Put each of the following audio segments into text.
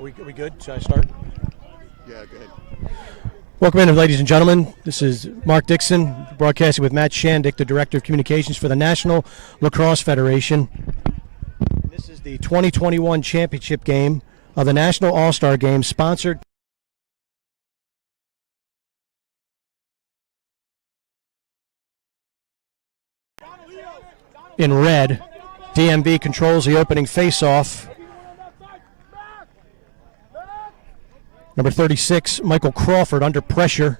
Are we good? Should I start? Yeah, go ahead. Welcome in, ladies and gentlemen. This is Mark Dixon, broadcasting with Matt Shandick, the Director of Communications for the National Lacrosse Federation. This is the 2021 championship game of the National All-Star Game, sponsored in red. DMV controls the opening face-off. Number 36, Michael Crawford, under pressure,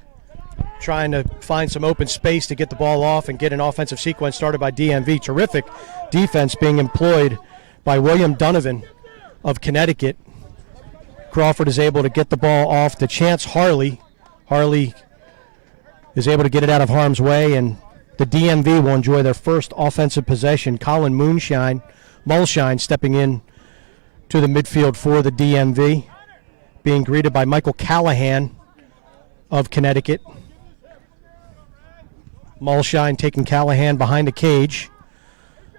trying to find some open space to get the ball off and get an offensive sequence started by DMV. Terrific defense being employed by William Donovan of Connecticut. Crawford is able to get the ball off to Chance Harley. Harley is able to get it out of harm's way, and the DMV will enjoy their first offensive possession. Colin Mulshine stepping in to the midfield for the DMV, being greeted by Michael Callahan of Connecticut. Mulshine taking Callahan behind the cage.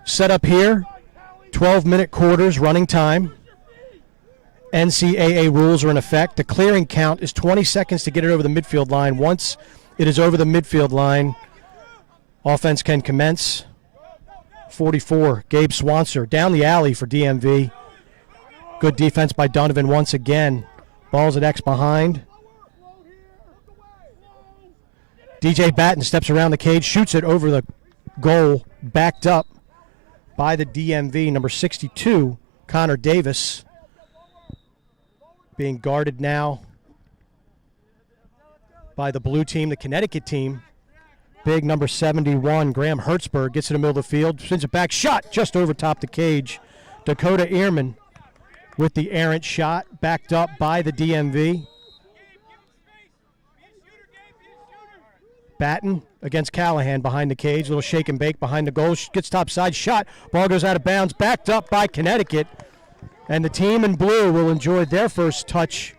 Set up here, 12-minute quarters, running time. NCAA rules are in effect. The clearing count is 20 seconds to get it over the midfield line. Once it is over the midfield line, offense can commence. 44, Gabe Swanser down the alley for DMV. Good defense by Donovan once again. Ball's at X behind. DJ Batten steps around the cage, shoots it over the goal, backed up by the DMV. Number 62, Connor Davis, being guarded now by the blue team, the Connecticut team. Big number 71, Graham Hertzberg, gets in the middle of the field, spins it back, shot just over top the cage. Dakota Ehrman with the errant shot, backed up by the DMV. Batten against Callahan behind the cage, little shake and bake behind the goal, gets topside, shot, ball goes out of bounds, backed up by Connecticut. And the team in blue will enjoy their first touch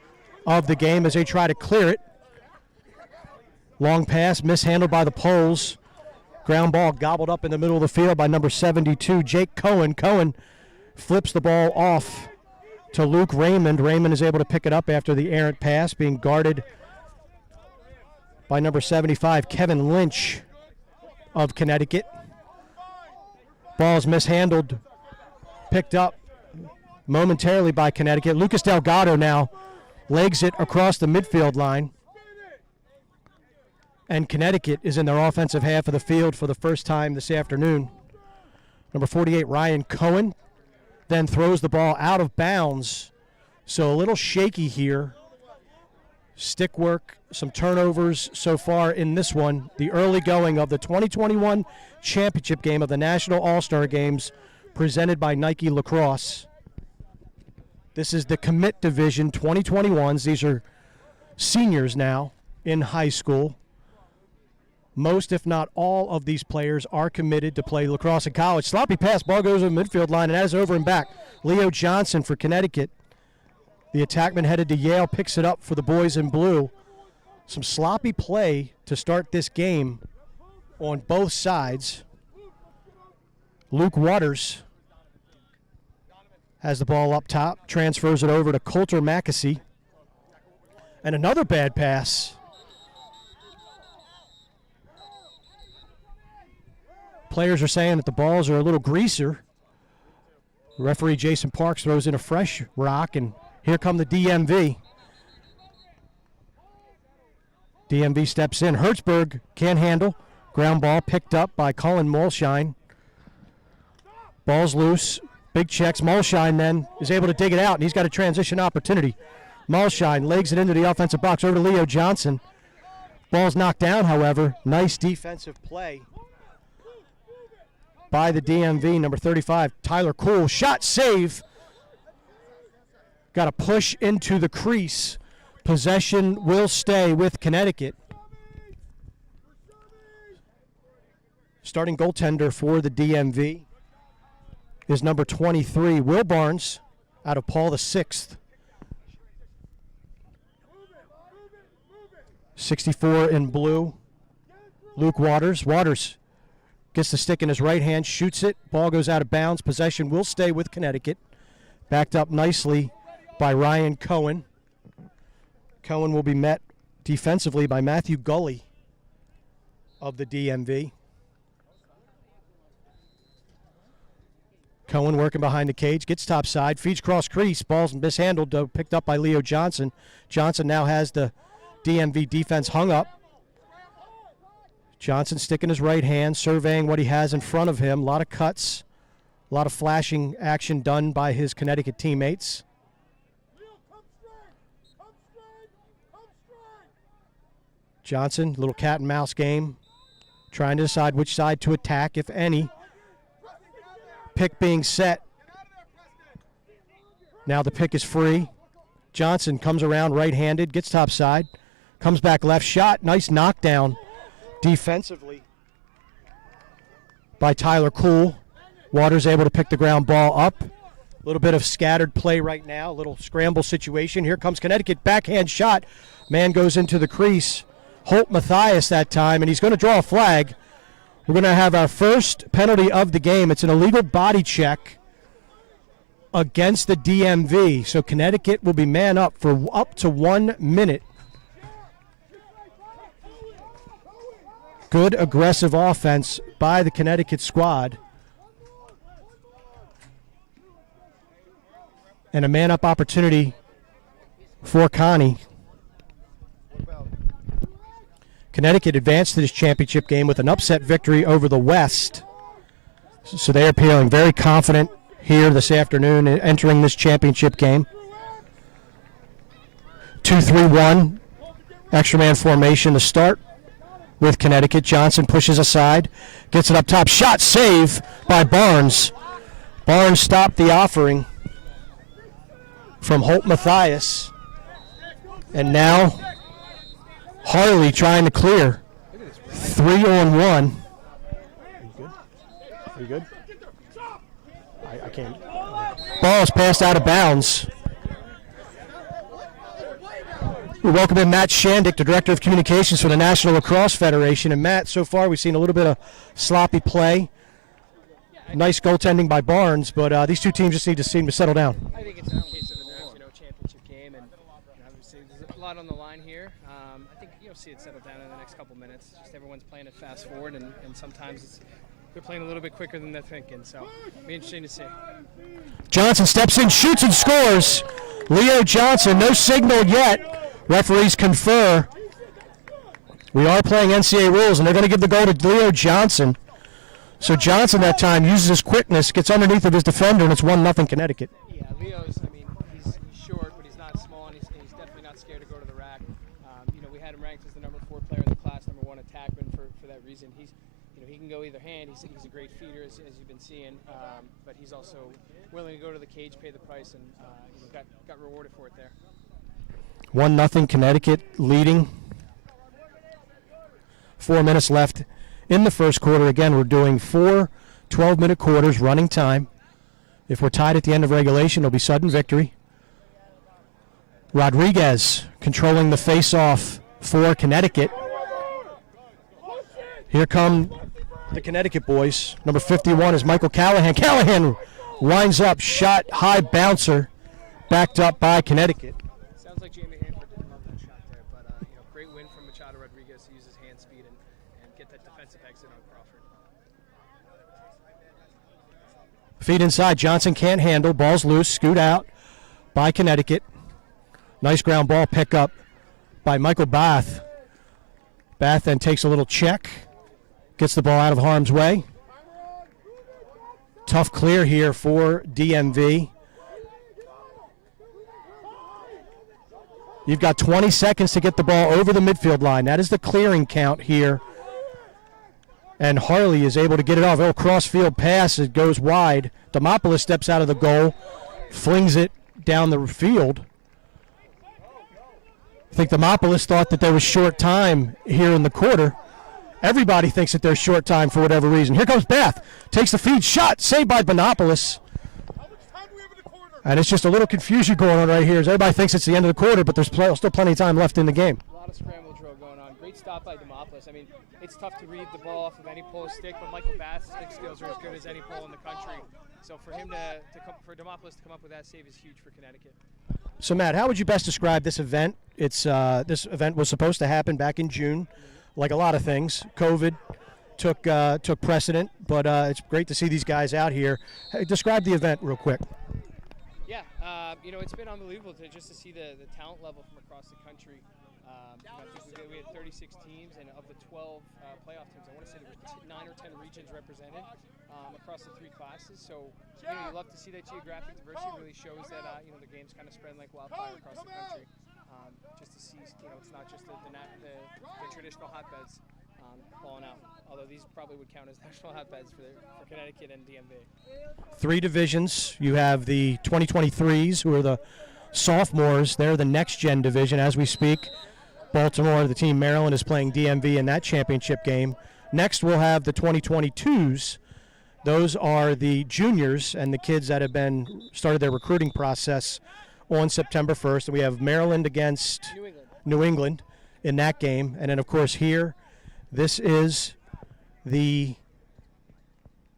of the game as they try to clear it. Long pass, mishandled by the Poles. Ground ball gobbled up in the middle of the field by number 72, Jake Cohen. Cohen flips the ball off to Luke Raymond. Raymond is able to pick it up after the errant pass, being guarded by number 75, Kevin Lynch of Connecticut. Ball is mishandled, picked up momentarily by Connecticut. Lucas Delgado now legs it across the midfield line. And Connecticut is in their offensive half of the field for the first time this afternoon. Number 48, Ryan Cohen, then throws the ball out of bounds. So a little shaky here. Stick work, some turnovers so far in this one. The early going of the 2021 championship game of the National All-Star Games presented by Nike Lacrosse. This is the commit division 2021s. These are seniors now in high school. Most, if not all, of these players are committed to play lacrosse in college. Sloppy pass, ball goes over the midfield line, and that is over and back. Leo Johnson for Connecticut. The attackman headed to Yale, picks it up for the boys in blue. Some sloppy play to start this game on both sides. Luke Waters has the ball up top, transfers it over to Coulter Mackesy. And another bad pass. Players are saying that the balls are a little greaser. Referee Jason Parks throws in a fresh rock, and here come the DMV. DMV steps in. Hertzberg can't handle. Ground ball picked up by Colin Mulshine. Ball's loose. Big checks. Mulshine then is able to dig it out, and he's got a transition opportunity. Mulshine legs it into the offensive box over to Leo Johnson. Ball's knocked down, however. Nice defensive play by the DMV, number 35, Tyler Cool. Shot, save. Got a push into the crease. Possession will stay with Connecticut. Starting goaltender for the DMV is number 23, Will Barnes, out of Paul VI. 64 in blue, Luke Waters. Waters gets the stick in his right hand, shoots it. Ball goes out of bounds. Possession will stay with Connecticut. Backed up nicely by Ryan Cohen. Cohen will be met defensively by Matthew Gully of the DMV. Cohen working behind the cage, gets topside, feeds cross crease, ball's mishandled, though picked up by Leo Johnson. Johnson now has the DMV defense hung up. Johnson sticking his right hand, surveying what he has in front of him. A lot of cuts, a lot of flashing action done by his Connecticut teammates. Johnson, little cat and mouse game, trying to decide which side to attack, if any. Pick being set. Now the pick is free. Johnson comes around right-handed, gets topside, comes back left shot. Nice knockdown defensively by Tyler Kuhl. Waters able to pick the ground ball up. A little bit of scattered play right now, a little scramble situation. Here comes Connecticut, backhand shot. Man goes into the crease. Holt Mathias that time, and he's going to draw a flag. We're going to have our first penalty of the game. It's an illegal body check against the DMV. So Connecticut will be man up for up to 1 minute. Good aggressive offense by the Connecticut squad. And a man up opportunity for Connie. Connecticut advanced to this championship game with an upset victory over the West. So they are appearing very confident here this afternoon entering this championship game. 2-3-1, extra man formation to start with Connecticut. Johnson pushes aside, gets it up top. Shot save by Barnes. Barnes stopped the offering from Holt Mathias. And now Harley trying to clear. 3-on-1. Are you good? I can't. Ball is passed out of bounds. We welcome in Matt Shandick, the Director of Communications for the National Lacrosse Federation. And Matt, so far we've seen a little bit of sloppy play. Nice goaltending by Barnes, but these two teams just need to seem to settle down. I think it's a case of the championship game, and obviously there's a lot on the line here. I think you'll see it settle down in the next couple minutes. Just everyone's playing it fast forward, and sometimes they're playing a little bit quicker than they're thinking. So it'll be interesting to see. Johnson steps in, shoots and scores. Leo Johnson, no signal yet. Referees confer. We are playing NCAA rules, and they're going to give the goal to Leo Johnson. So Johnson that time uses his quickness, gets underneath of his defender, and it's 1-0 Connecticut. Yeah, Leo's, he's short, but he's not small, and he's definitely not scared to go to the rack. We had him ranked as the number 4 player in the class, number 1 attackman for that reason. He can go either hand. He's a great feeder, as you've been seeing, but he's also willing to go to the cage, pay the price, and got rewarded for it there. 1-0 Connecticut leading. 4 minutes left in the first quarter. Again, we're doing 4 12-minute quarters, running time. If we're tied at the end of regulation, it'll be sudden victory. Rodriguez controlling the face-off for Connecticut. Here come the Connecticut boys. Number 51 is Michael Callahan. Callahan winds up, shot, high bouncer, backed up by Connecticut. Sounds like Jamie Hanford didn't love that shot there, but great win from Machado Rodriguez to use his hand speed and get that defensive exit on Crawford. Feed inside. Johnson can't handle. Ball's loose. Scoot out by Connecticut. Nice ground ball pickup by Michael Bath. Bath then takes a little check. Gets the ball out of harm's way. Tough clear here for DMV. You've got 20 seconds to get the ball over the midfield line. That is the clearing count here. And Harley is able to get it off. Oh, cross-field pass. It goes wide. Demopoulos steps out of the goal, flings it down the field. I think Demopoulos thought that there was short time here in the quarter. Everybody thinks that there's short time for whatever reason. Here comes Bath. Takes the feed. Shot. Saved by Demopoulos. And it's just a little confusion going on right here as everybody thinks it's the end of the quarter, but there's still plenty of time left in the game. A lot of scramble drill going on. Great stop by Demopoulos. It's tough to read the ball off of any pull stick, but Michael Bass's stick skills are as good as any pull in the country. So for him for Demopoulos to come up with that save is huge for Connecticut. So, Matt, how would you best describe this event? This event was supposed to happen back in June. Like a lot of things, COVID took precedent, but it's great to see these guys out here. Hey, describe the event real quick. Yeah, it's been unbelievable to see the talent level from across the country. I think we had 36 teams, and of the 12 playoff teams, I want to say there were 9 or 10 regions represented across the 3 classes. So you love to see that geographic diversity. It really shows that the game's kind of spreading like wildfire across the country. Just to see, it's not just the traditional hotbeds falling out. Although these probably would count as national hotbeds for Connecticut and DMV. 3 divisions. You have the 2023s, who are the sophomores. They're the next-gen division as we speak. Baltimore, the team Maryland, is playing DMV in that championship game. Next, we'll have the 2022s. Those are the juniors and the kids that have started their recruiting process on September 1st. And we have Maryland against New England in that game. And then, of course, here, this is the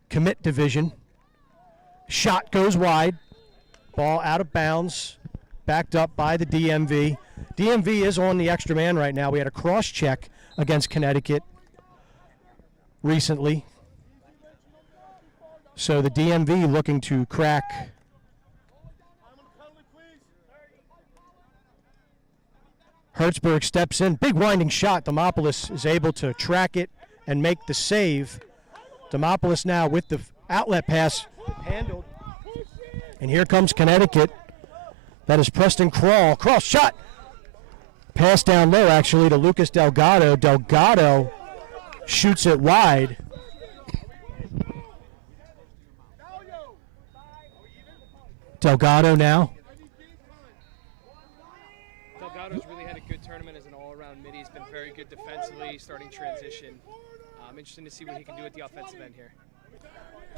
commit division. Shot goes wide. Ball out of bounds. Backed up by the DMV. DMV is on the extra man right now. We had a cross check against Connecticut recently. So the DMV looking to crack Hertzberg steps in. Big winding shot. Demopoulos is able to track it and make the save. Demopoulos now with the outlet pass handled. And here comes Connecticut. That is Preston Crawl. Cross shot. Pass down low, actually, to Lucas Delgado. Delgado shoots it wide. Delgado now. Delgado's really had a good tournament as an all-around mid. He's been very good defensively, starting transition. Interesting to see what he can do at the offensive end here.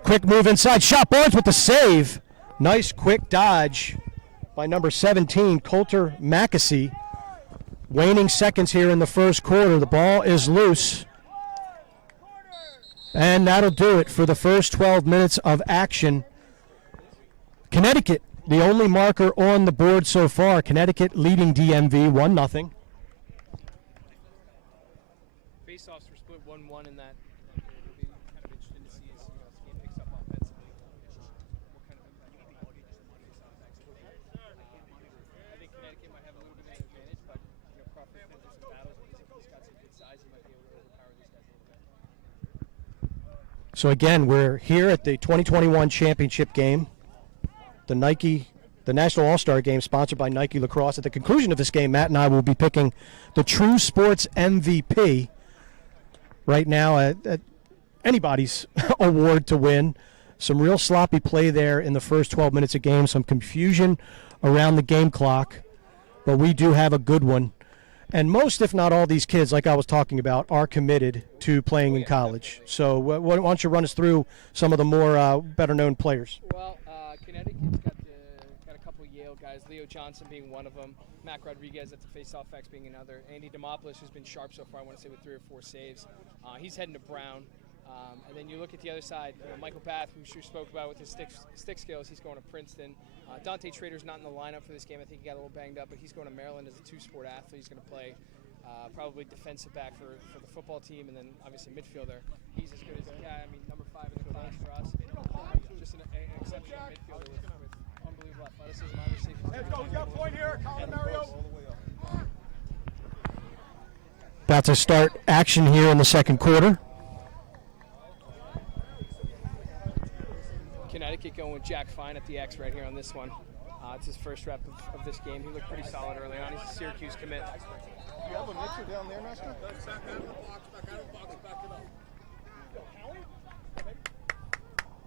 Quick move inside. Shot Barnes with the save. Nice quick dodge by number 17, Coulter Mackesy. Waning seconds here in the first quarter. The ball is loose. And that'll do it for the first 12 minutes of action. Connecticut, the only marker on the board so far. Connecticut leading DMV 1-0. Face-offs were split 1-1 in that. It'll be kind of interesting to see as this game picks up offensively. What kind of impact face-off actually. I think Connecticut might have a little bit of an advantage, but Crawford's been through some battles. He's got some good size. He might be able to overpower these guys a little bit. So again, we're here at the 2021 championship game. The National All-Star Game sponsored by Nike Lacrosse. At the conclusion of this game, Matt and I will be picking the True Sports MVP. Right now, at anybody's award to win. Some real sloppy play there in the first 12 minutes of game. Some confusion around the game clock. But we do have a good one. And most, if not all, these kids, like I was talking about, are committed to playing in college. So why don't you run us through some of the more better-known players? Well, Connecticut's got a couple Yale guys, Leo Johnson being one of them, Mac Rodriguez at the face-off X being another, Andy Demopoulos, who's been sharp so far, I want to say with 3 or 4 saves. He's heading to Brown. And then you look at the other side, Michael Bath, who you spoke about with his stick skills, he's going to Princeton. Dante Trader's not in the lineup for this game. I think he got a little banged up, but he's going to Maryland as a 2-sport athlete. He's going to play probably defensive back for the football team, and then obviously midfielder. He's as good as number 5 in the class for us. Just an exceptional midfielder with unbelievable athleticism. Obviously, let's go. We got a point here. Colin Mario. About to start action here in the second quarter. Connecticut going with Jack Fine at the X right here on this one. It's his first rep of this game. He looked pretty solid early on. He's a Syracuse commit. Do you have a mixer down there, Master? Back out of the box, back it up.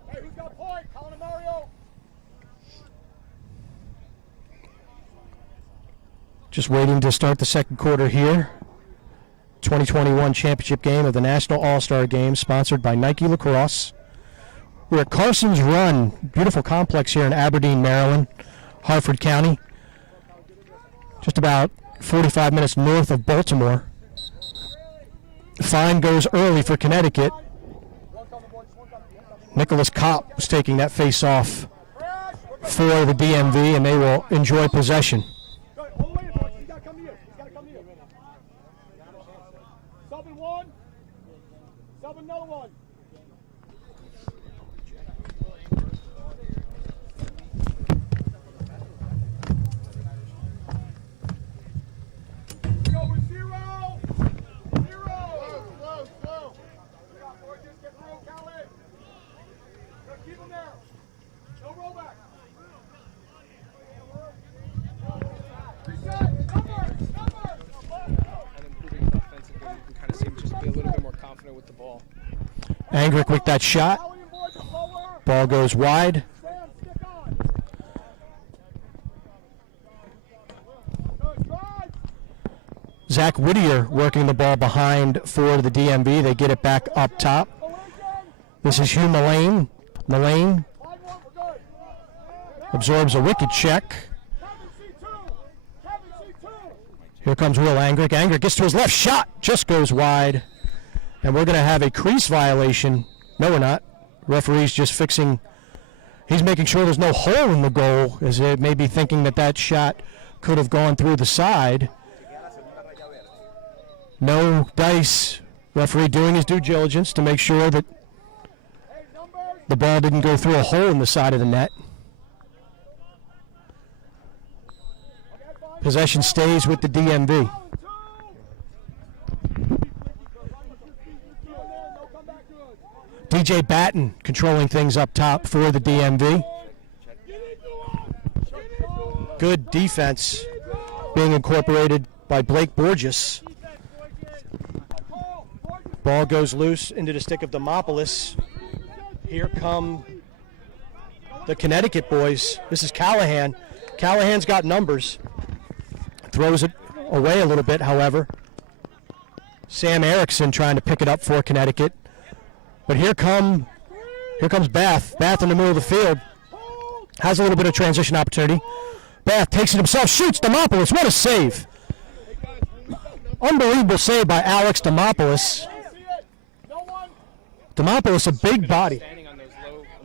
Hey, who's got a point? Colin and Mario. Just waiting to start the second quarter here. 2021 championship game of the National All-Star Game, sponsored by Nike Lacrosse. We're at Carson's Run, beautiful complex here in Aberdeen, Maryland, Harford County. Just about 45 minutes north of Baltimore. Fine goes early for Connecticut. Nicholas Kopp was taking that face-off for the DMV, and they will enjoy possession. Angrick with that shot. Ball goes wide. Zach Whittier working the ball behind for the DMV. They get it back up top. This is Hugh Mullane. Mullane absorbs a wicked check. Here comes Will Angrick. Angrick gets to his left shot, just goes wide. And we're going to have a crease violation. No, we're not. Referee's just fixing. He's making sure there's no hole in the goal, as it may be thinking that that shot could have gone through the side. No dice. Referee doing his due diligence to make sure that the ball didn't go through a hole in the side of the net. Possession stays with the DMV. DJ Batten controlling things up top for the DMV. Good defense being incorporated by Blake Borges. Ball goes loose into the stick of Demopoulos. Here come the Connecticut boys. This is Callahan. Callahan's got numbers. Throws it away a little bit, however. Sam Erickson trying to pick it up for Connecticut. But here comes Bath. Bath in the middle of the field. Has a little bit of transition opportunity. Bath takes it himself, shoots Demopoulos. What a save. Unbelievable save by Alex Demopoulos. Demopoulos, a big body. Standing on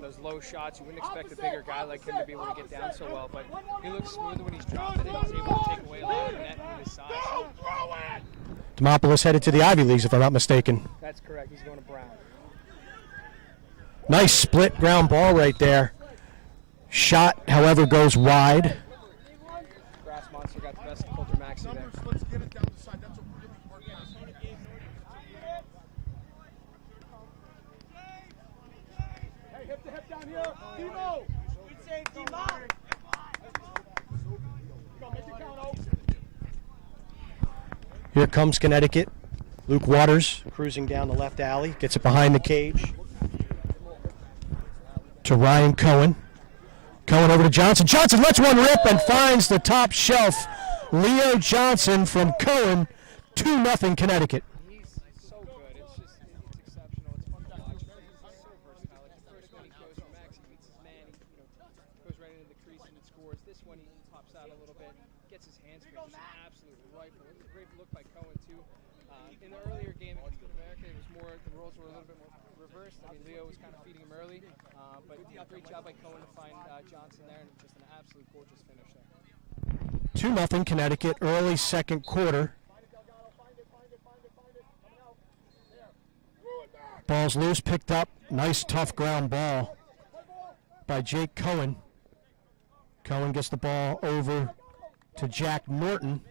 those low shots, you wouldn't expect a bigger guy like him to be able to get down so well, but he looks smoother when he's dropping it. He's able to take away a lot of the net with his size. Demopoulos headed to the Ivy Leagues, if I'm not mistaken. That's correct. He's going to Brown. Nice split ground ball right there. Shot, however, goes wide. Grass Monster got the best of Coulter Maxey there. Let's get it down the side. That's a really hard pass. Hey, hip to hip down here. Timo. Good save, Timo. Go, make it count, O. Here comes Connecticut. Luke Waters cruising down the left alley. Gets it behind the cage. To Ryan Cohen. Cohen over to Johnson. Johnson lets one rip and finds the top shelf. Leo Johnson from Cohen. 2-0 Connecticut. He's so good. It's exceptional. It's fun to watch. He's so versatile. Like the first one he goes for Max, he beats his man. He goes right into the crease and it scores. This one he pops out a little bit, gets his hands free. Just an absolute rifle. It's a great look by Cohen too. In the earlier game against America, it was more, the roles were a little bit more reversed. I mean, Leo was kind of feeding him early, but a great job by Cohen to find Johnson there, and just an absolute gorgeous finish there. 2-0 Connecticut, early second quarter. Ball's loose, picked up. Nice tough ground ball by Jake Cohen. Cohen gets the ball over to Jack Norton.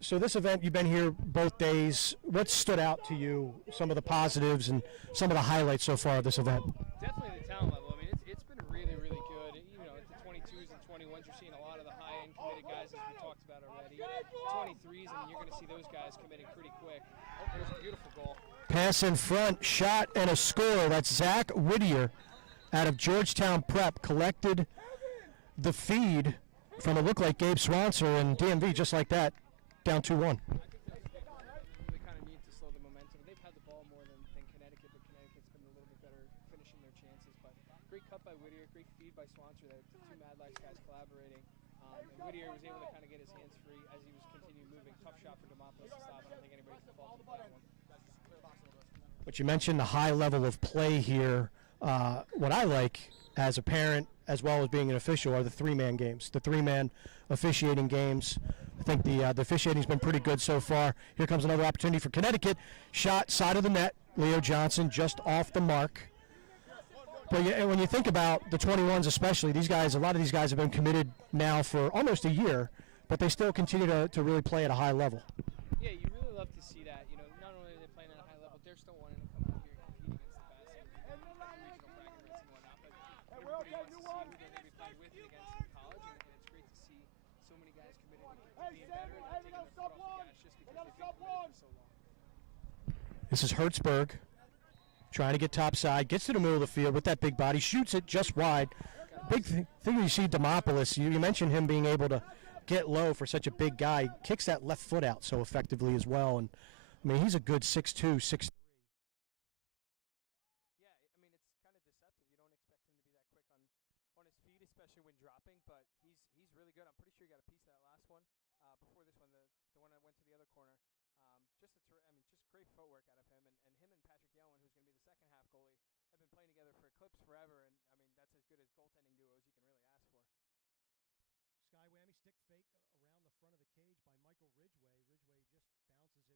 So this event, you've been here both days. What stood out to you, some of the positives and some of the highlights so far of this event? Definitely the talent level. I mean, it's been really, really good. You know, at the 22s and 21s, you're seeing a lot of the high-end committed guys, as we talked about already. 23s, and you're going to see those guys committing pretty quick. It was a beautiful goal. Pass in front, shot, and a score. That's Zach Whittier out of Georgetown Prep. Collected the feed from it looked like Gabe Swanser and DMV, just like that, down 2-1. They kind of need to slow the momentum. They've had the ball more than Connecticut, but Connecticut's been a little bit better finishing their chances. But great cut by Whittier, great feed by Swanser. The two Mad Lax guys collaborating. And Whittier was able to kind of get his hands free as he was continuing moving. Tough shot for Demopoulos to stop. I don't think anybody can fault him for that one. But you mentioned the high level of play here. What I like as a parent as well as being an official, are the three-man games, the three-man officiating games. I think the officiating's been pretty good so far. Here comes another opportunity for Connecticut. Shot side of the net. Leo Johnson just off the mark. But when you think about the 21s especially, these guys, a lot of these guys have been committed now for almost a year, but they still continue to really play at a high level. Yeah, you really love to see that. You know, not only are they playing at a high level, they're still wanting to come out here and compete against the best and regional bracket rates and whatnot. But everybody wants to see who they're going to be playing with and against in college, and it's great to see so many guys committed to being better and not taking their foot off the gas just because they've been committed for so long. This is Hertzberg trying to get topside, gets to the middle of the field with that big body, shoots it just wide. Big thing you see Demopoulos, you mentioned him being able to get low for such a big guy, kicks that left foot out so effectively as well. And I mean, he's a good 6'2", 6'3". Yeah, I mean, it's kind of deceptive. You don't expect him to be that quick on his feet, especially when dropping, but he's really good. I'm pretty sure he got a piece of that last one. Before this one, the one that went to the other corner. Just great footwork out of him, and him and Patrick Yellen, who's going to be the second half goalie, have been playing together for Eclipse forever, and I mean that's as good as goaltending duo as you can really ask for. Sky whammy stick fake around the front of the cage by Michael Ridgway. Ridgway just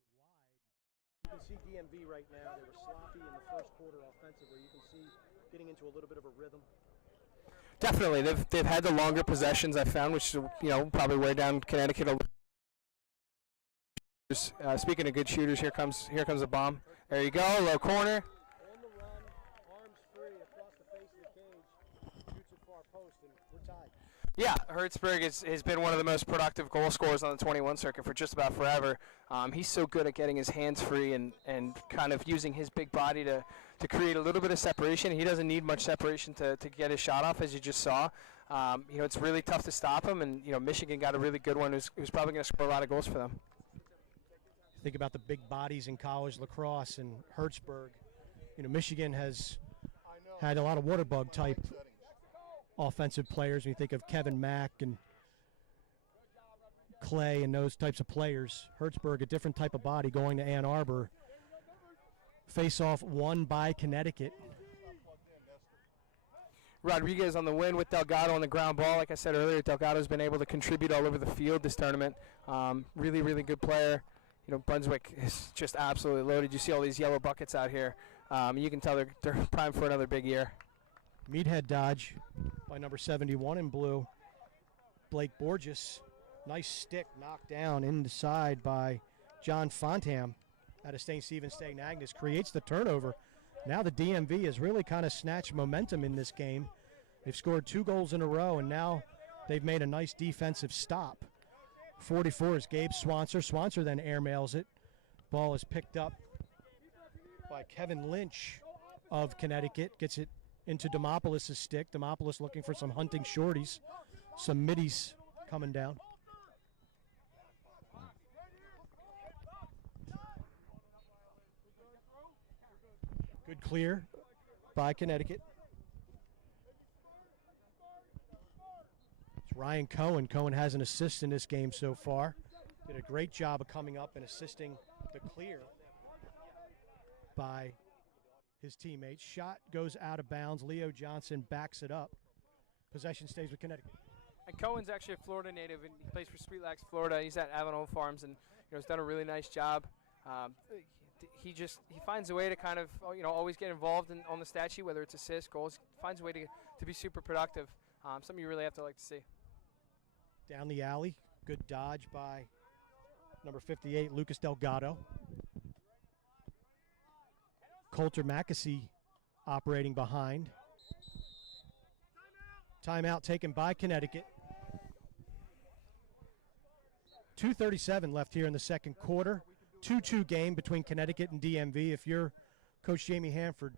bounces it wide. You can see DMV right now. They were sloppy in the first quarter offensively. You can see getting into a little bit of a rhythm. Definitely, they've had the longer possessions I found, which probably wear down Connecticut a little. Speaking of good shooters, here comes a bomb. There you go, low corner. On the run, arms free across the face of the cage. Shoots it far post, and we're tied. Yeah, Hertzberg has been one of the most productive goal scorers on the 21 circuit for just about forever. He's so good at getting his hands free and kind of using his big body to create a little bit of separation. He doesn't need much separation to get his shot off, as you just saw. It's really tough to stop him, and Michigan got a really good one who's probably going to score a lot of goals for them. Think about the big bodies in college lacrosse and Hertzberg. Michigan has had a lot of water bug type offensive players. When you think of Kevin Mack and Clay and those types of players, Hertzberg, a different type of body going to Ann Arbor. Face-off won by Connecticut. Rodriguez on the win with Delgado on the ground ball. Like I said earlier, Delgado's been able to contribute all over the field this tournament. Really, really good player. Brunswick is just absolutely loaded. You see all these yellow buckets out here. You can tell they're primed for another big year. Meathead dodge by number 71 in blue. Blake Borges. Nice stick knocked down inside by John Fontham out of St. Stephen's St. Agnes. Creates the turnover. Now the DMV has really kind of snatched momentum in this game. They've scored 2 goals in a row, and now they've made a nice defensive stop. 44 is Gabe Swanser. Swanser then airmails it. Ball is picked up by Kevin Lynch of Connecticut. Gets it into Demopoulos' stick. Demopoulos looking for some hunting shorties. Some middies coming down. Good clear by Connecticut. It's Ryan Cohen. Cohen has an assist in this game so far. Did a great job of coming up and assisting the clear by his teammates. Shot goes out of bounds. Leo Johnson backs it up. Possession stays with Connecticut. And Cohen's actually a Florida native, and he plays for Sweet Lax, Florida. He's at Avanol Farms, and has done a really nice job. He finds a way to kind of always get involved on the stat sheet, whether it's assists, goals. Finds a way to be super productive. Something you really have to like to see. Down the alley, good dodge by number 58, Lucas Delgado. Coulter Mackesy operating behind. Timeout taken by Connecticut. 2:37 left here in the second quarter. 2-2 game between Connecticut and DMV. If you're Coach Jamie Hanford,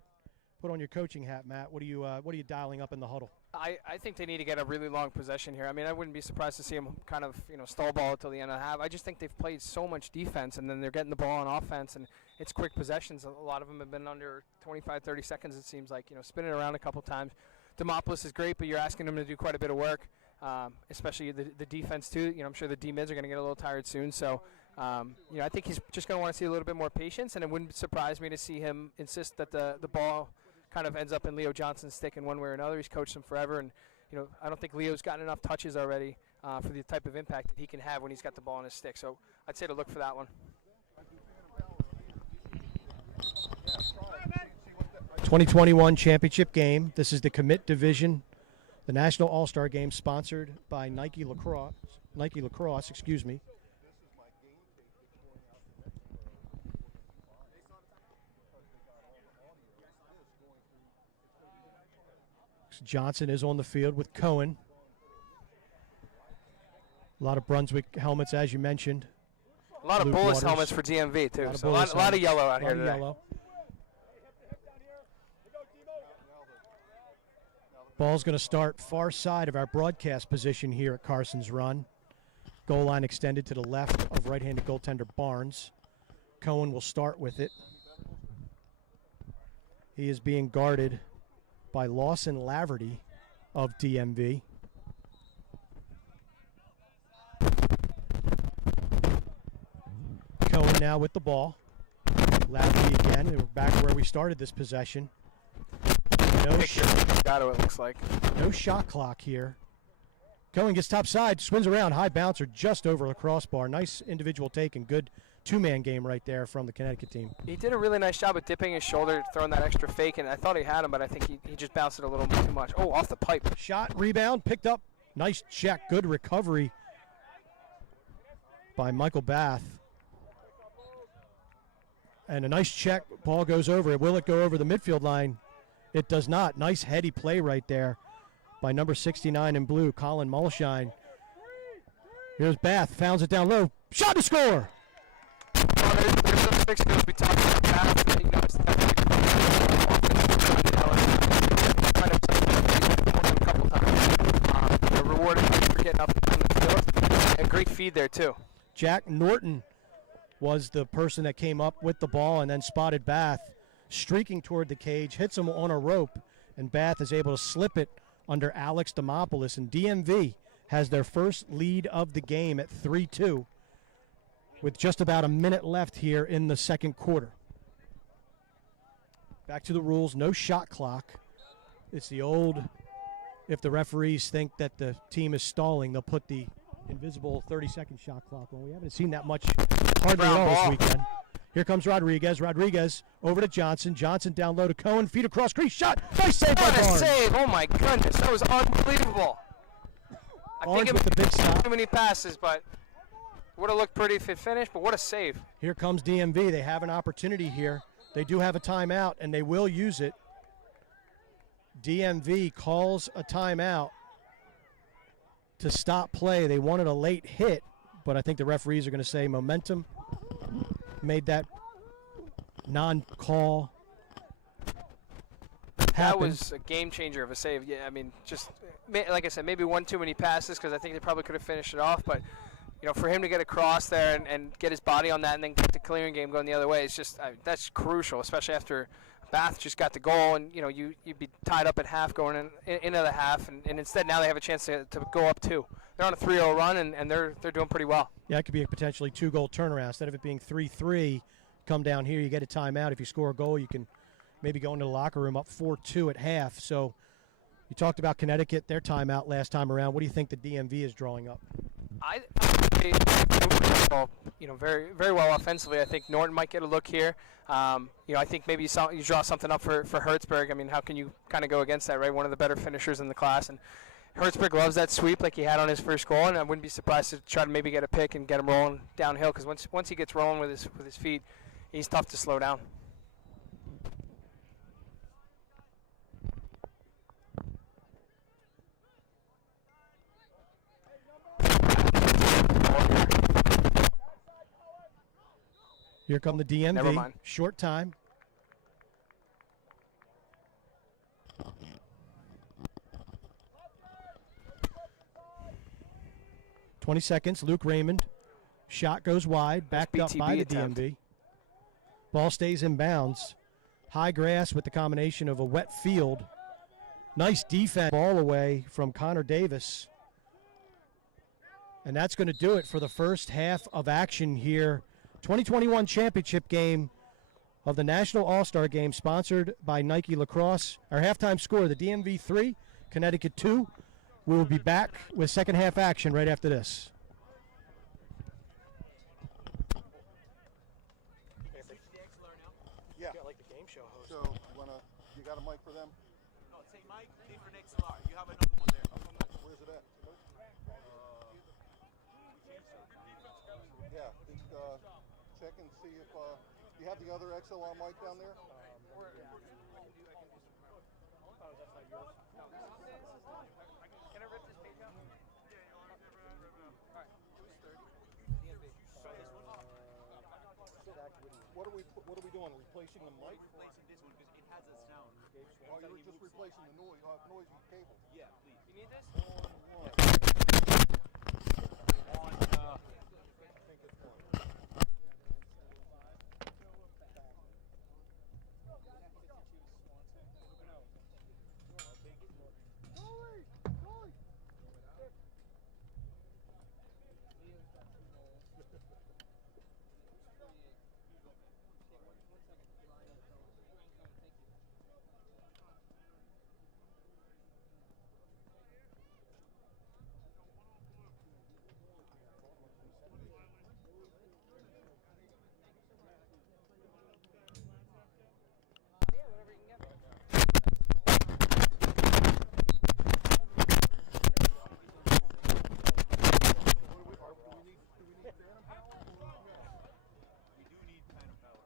put on your coaching hat, Matt. What are you dialing up in the huddle? I think they need to get a really long possession here. I mean, I wouldn't be surprised to see them kind of stall ball until the end of the half. I just think they've played so much defense, and then they're getting the ball on offense, and it's quick possessions. A lot of them have been under 25, 30 seconds, it seems like, spinning around a couple times. Demopoulos is great, but you're asking them to do quite a bit of work, especially the defense too. I'm sure the D-mids are going to get a little tired soon. So, I think he's just going to want to see a little bit more patience, and it wouldn't surprise me to see him insist that the ball kind of ends up in Leo Johnson's stick in one way or another. He's coached him forever, and I don't think Leo's gotten enough touches already for the type of impact that he can have when he's got the ball in his stick. So I'd say to look for that one. 2021 championship game. This is the Commit Division, the National All-Star Game, sponsored by Nike Lacrosse, excuse me. Johnson is on the field with Cohen. A lot of Brunswick helmets, as you mentioned. A lot of Luke Bullis Waters. helmets for DMV, too. So a Bullis lot of helmets. yellow out A here lot of today. yellow. Ball's going to start far side of our broadcast position here at Carson's Run. Goal line extended to the left of right-handed goaltender Barnes. Cohen will start with it. He is being guarded by Lawson Laverty of DMV. Cohen now with the ball. Laverty again. And we're back where we started this possession. Got it looks like. No shot clock here. Cohen gets top side, swings around, high bouncer just over the crossbar. Nice individual take and good two-man game right there from the Connecticut team. He did a really nice job of dipping his shoulder, throwing that extra fake, and I thought he had him, but I think he just bounced it a little bit too much. Oh, off the pipe. Shot, rebound, picked up. Nice check, good recovery by Michael Bath. And a nice check, ball goes over. Will it go over the midfield line? It does not. Nice heady play right there by number 69 in blue, Colin Mulshine. Here's Bath, founds it down low. Shot to score! Well, there's some big skills we talked about. Bath, it's a couple times. Rewarded for getting up and down the field. A great feed there, too. Jack Norton was the person that came up with the ball and then spotted Bath streaking toward the cage, hits him on a rope, and Bath is able to slip it under Alex Demopoulos. And DMV has their first lead of the game at 3-2 with just about a minute left here in the second quarter. Back to the rules, no shot clock. It's the old, if the referees think that the team is stalling, they'll put the invisible 30-second shot clock on. We haven't seen that much hardly at all this weekend. Here comes Rodriguez. Rodriguez over to Johnson. Johnson down low to Cohen. Feet across crease. Shot. Nice save by What a Barnes. save. Oh, my goodness. That was unbelievable. Barnes with the big stop. Too many passes, but would have looked pretty if it finished, but what a save. Here comes DMV. They have an opportunity here. They do have a timeout, and they will use it. DMV calls a timeout to stop play. They wanted a late hit, but I think the referees are going to say momentum made that non-call happen. That was a game changer of a save. Yeah, I mean, just like I said, maybe one too many passes because I think they probably could have finished it off. But for him to get across there and get his body on that and then get the clearing game going the other way, it's just that's crucial, especially after Bath just got the goal and you'd be tied up at half going into the half, and instead now they have a chance to go up two. They're on a 3-0 run and they're doing pretty well. Yeah, it could be a potentially two-goal turnaround. Instead of it being 3-3, come down here, you get a timeout. If you score a goal, you can maybe go into the locker room up 4-2 at half. So you talked about Connecticut, their timeout last time around. What do you think the DMV is drawing up? I very, very well offensively. I think Norton might get a look here. I think maybe you draw something up for Hertzberg. I mean, how can you kind of go against that, right? One of the better finishers in the class, and Hertzberg loves that sweep like he had on his first goal, and I wouldn't be surprised to try to maybe get a pick and get him rolling downhill because once he gets rolling with his feet, he's tough to slow down. Here come the DMV. Never mind. Short time. $20 seconds. Luke Raymond. Shot goes wide. Backed up by the attempt. DMV. Ball stays in bounds. High grass with the combination of a wet field. Nice defense. Ball away from Connor Davis. And that's going to do it for the first half of action here. 2021 championship game of the National All-Star Game sponsored by Nike Lacrosse. Our halftime score, the DMV 3, Connecticut 2. We will be back with second half action right after this. Yeah. Got like the game show host. So you got a mic for them? No, say Mike, leave for next XLR. You have another one there. Where's it at? Yeah, just check and see if you have the other XLR mic down there. Can I rip this page out? All right. Who's third? DMV. What are we doing? Replacing the mic? Replacing this one because it has a sound. Oh, you were just replacing the noisy cable. Yeah, please. You need this? We do need phantom power.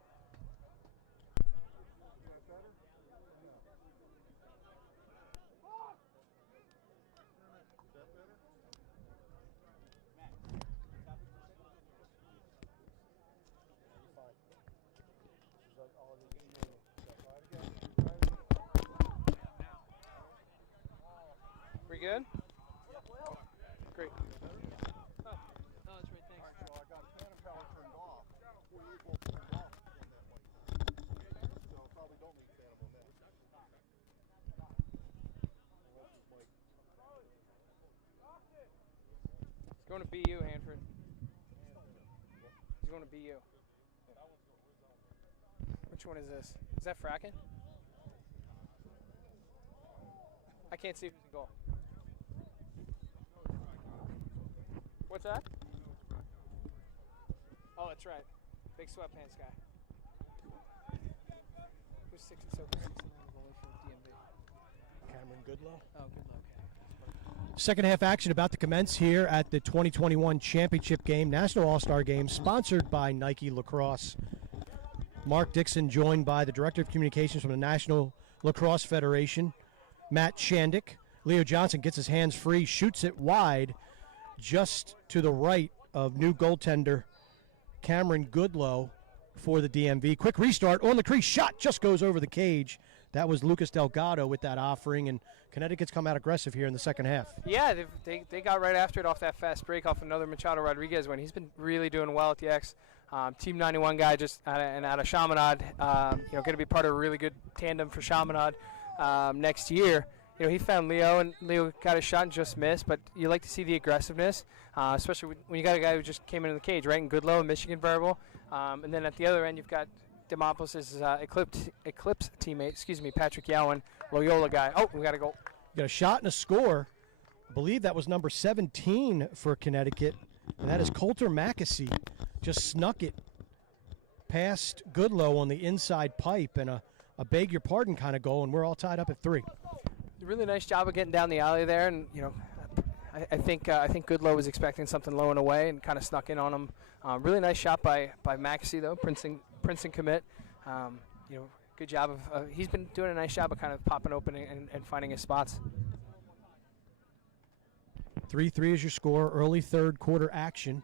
Is that better? No. Is that better? Max, tap it for a second. You're fine. This is like all the try it again. Try it again. We good? Great. Is that better? Oh, that's right. Thanks. So I got phantom power turned off. 48 volt turned off on that mic. So I probably don't need phantom on that. Unless it's mic. He's going to BU, Hanford. He's going to BU. Which one is this? Is that Fracken? I can't see who's in goal. What's that? Oh, that's right. Big sweatpants guy. Who's 6 so 69 goalie for DMV? Cameron Goodlow. Oh, good luck. Second half action about to commence here at the 2021 Championship Game, National All-Star Game, sponsored by Nike Lacrosse. Mark Dixon joined by the Director of Communications from the National Lacrosse Federation, Matt Shandick. Leo Johnson gets his hands free, shoots it wide, just to the right of new goaltender Cameron Goodlow for the DMV. Quick restart on the crease, shot just goes over the cage. That was Lucas Delgado with that offering, and Connecticut's come out aggressive here in the second half. Yeah, they got right after it off that fast break off another Machado Rodriguez when he's been really doing well at the X. Team 91 guy just out of Chaminade, going to be part of a really good tandem for Chaminade next year. He found Leo, and Leo got a shot and just missed, but you like to see the aggressive-ness, especially when you got a guy who just came into the cage, right, in Goodlow, a Michigan variable. And then at the other end, you've got Demopoulos' Eclipse teammate, Patrick Yowen, Loyola guy. Oh, we got a goal. Got a shot and a score. I believe that was number 17 for Connecticut, and that is Coulter Mackesy. Just snuck it past Goodlow on the inside pipe, and a beg your pardon kind of goal, and we're all tied up at 3. Really nice job of getting down the alley there, and I think Goodlow was expecting something low and away and kind of snuck in on him. Really nice shot by Mackesy though, Princeton commit. Good job of he's been doing a nice job of kind of popping open and finding his spots. 3-3 is your score. Early third quarter action.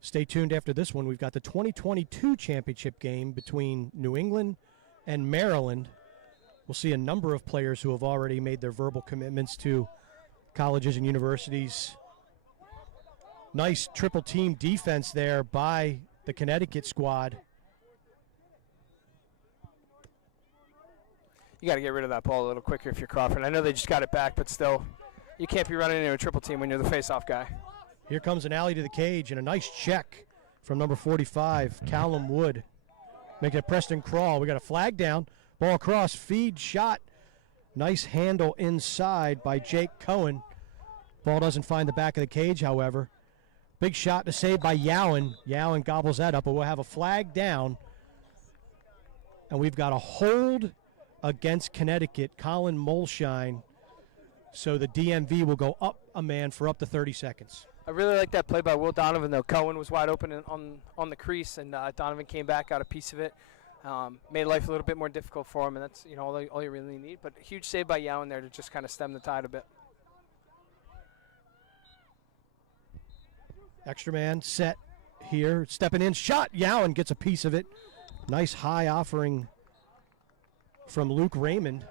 Stay tuned after this one. We've got the 2022 championship game between New England and Maryland. We'll see a number of players who have already made their verbal commitments to colleges and universities. Nice triple team defense there by the Connecticut squad. You got to get rid of that ball a little quicker if you're Crawford. I know they just got it back, but still, you can't be running into a triple team when you're the face-off guy. Here comes an alley to the cage and a nice check from number 45, Callum Wood. Making a Preston crawl. We got a flag down. Ball across, feed, shot. Nice handle inside by Jake Cohen. Ball doesn't find the back of the cage, however. Big shot to save by Yowen. Yowen gobbles that up, but we'll have a flag down. And we've got a hold against Connecticut, Colin Molshine. So the DMV will go up a man for up to 30 seconds. I really like that play by Will Donovan, though. Cohen was wide open on the crease, and Donovan came back, got a piece of it. Made life a little bit more difficult for him, and that's all you really need. But a huge save by Yowen there to just kind of stem the tide a bit. Extra man set here, stepping in, shot. Yowen gets a piece of it. Nice high offering from Luke Raymond.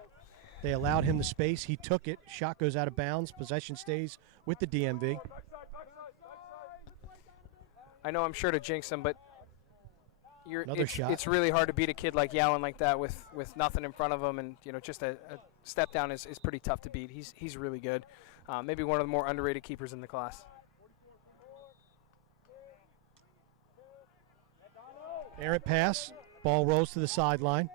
They allowed him the space. He took it. Shot goes out of bounds. Possession stays with the DMV. I know I'm sure to jinx him, but Another shot. It's really hard to beat a kid like Yowen like that with nothing in front of him, and just a step down is pretty tough to beat. He's really good. Maybe one of the more underrated keepers in the class. Errant pass. Ball rolls to the sideline.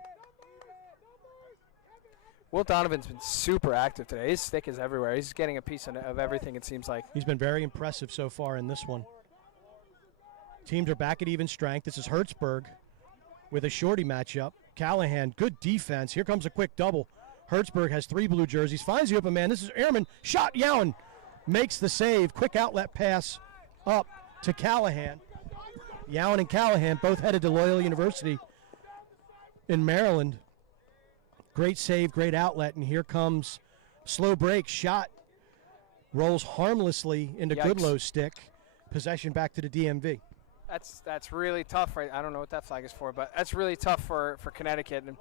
Will Donovan's been super active today. His stick is everywhere. He's getting a piece of everything, it seems like. He's been very impressive so far in this one. Teams are back at even strength. This is Hertzberg with a shorty matchup. Callahan, good defense. Here comes a quick double. Hertzberg has 3 blue jerseys. Finds the open man. This is Ehrman. Shot. Yowen makes the save. Quick outlet pass up to Callahan. Yowen and Callahan both headed to Loyola University in Maryland. Great save, great outlet, and here comes slow break. Shot rolls harmlessly into Yikes. Goodlow's stick. Possession back to the DMV. That's really tough, right? I don't know what that flag is for, but that's really tough for Connecticut. And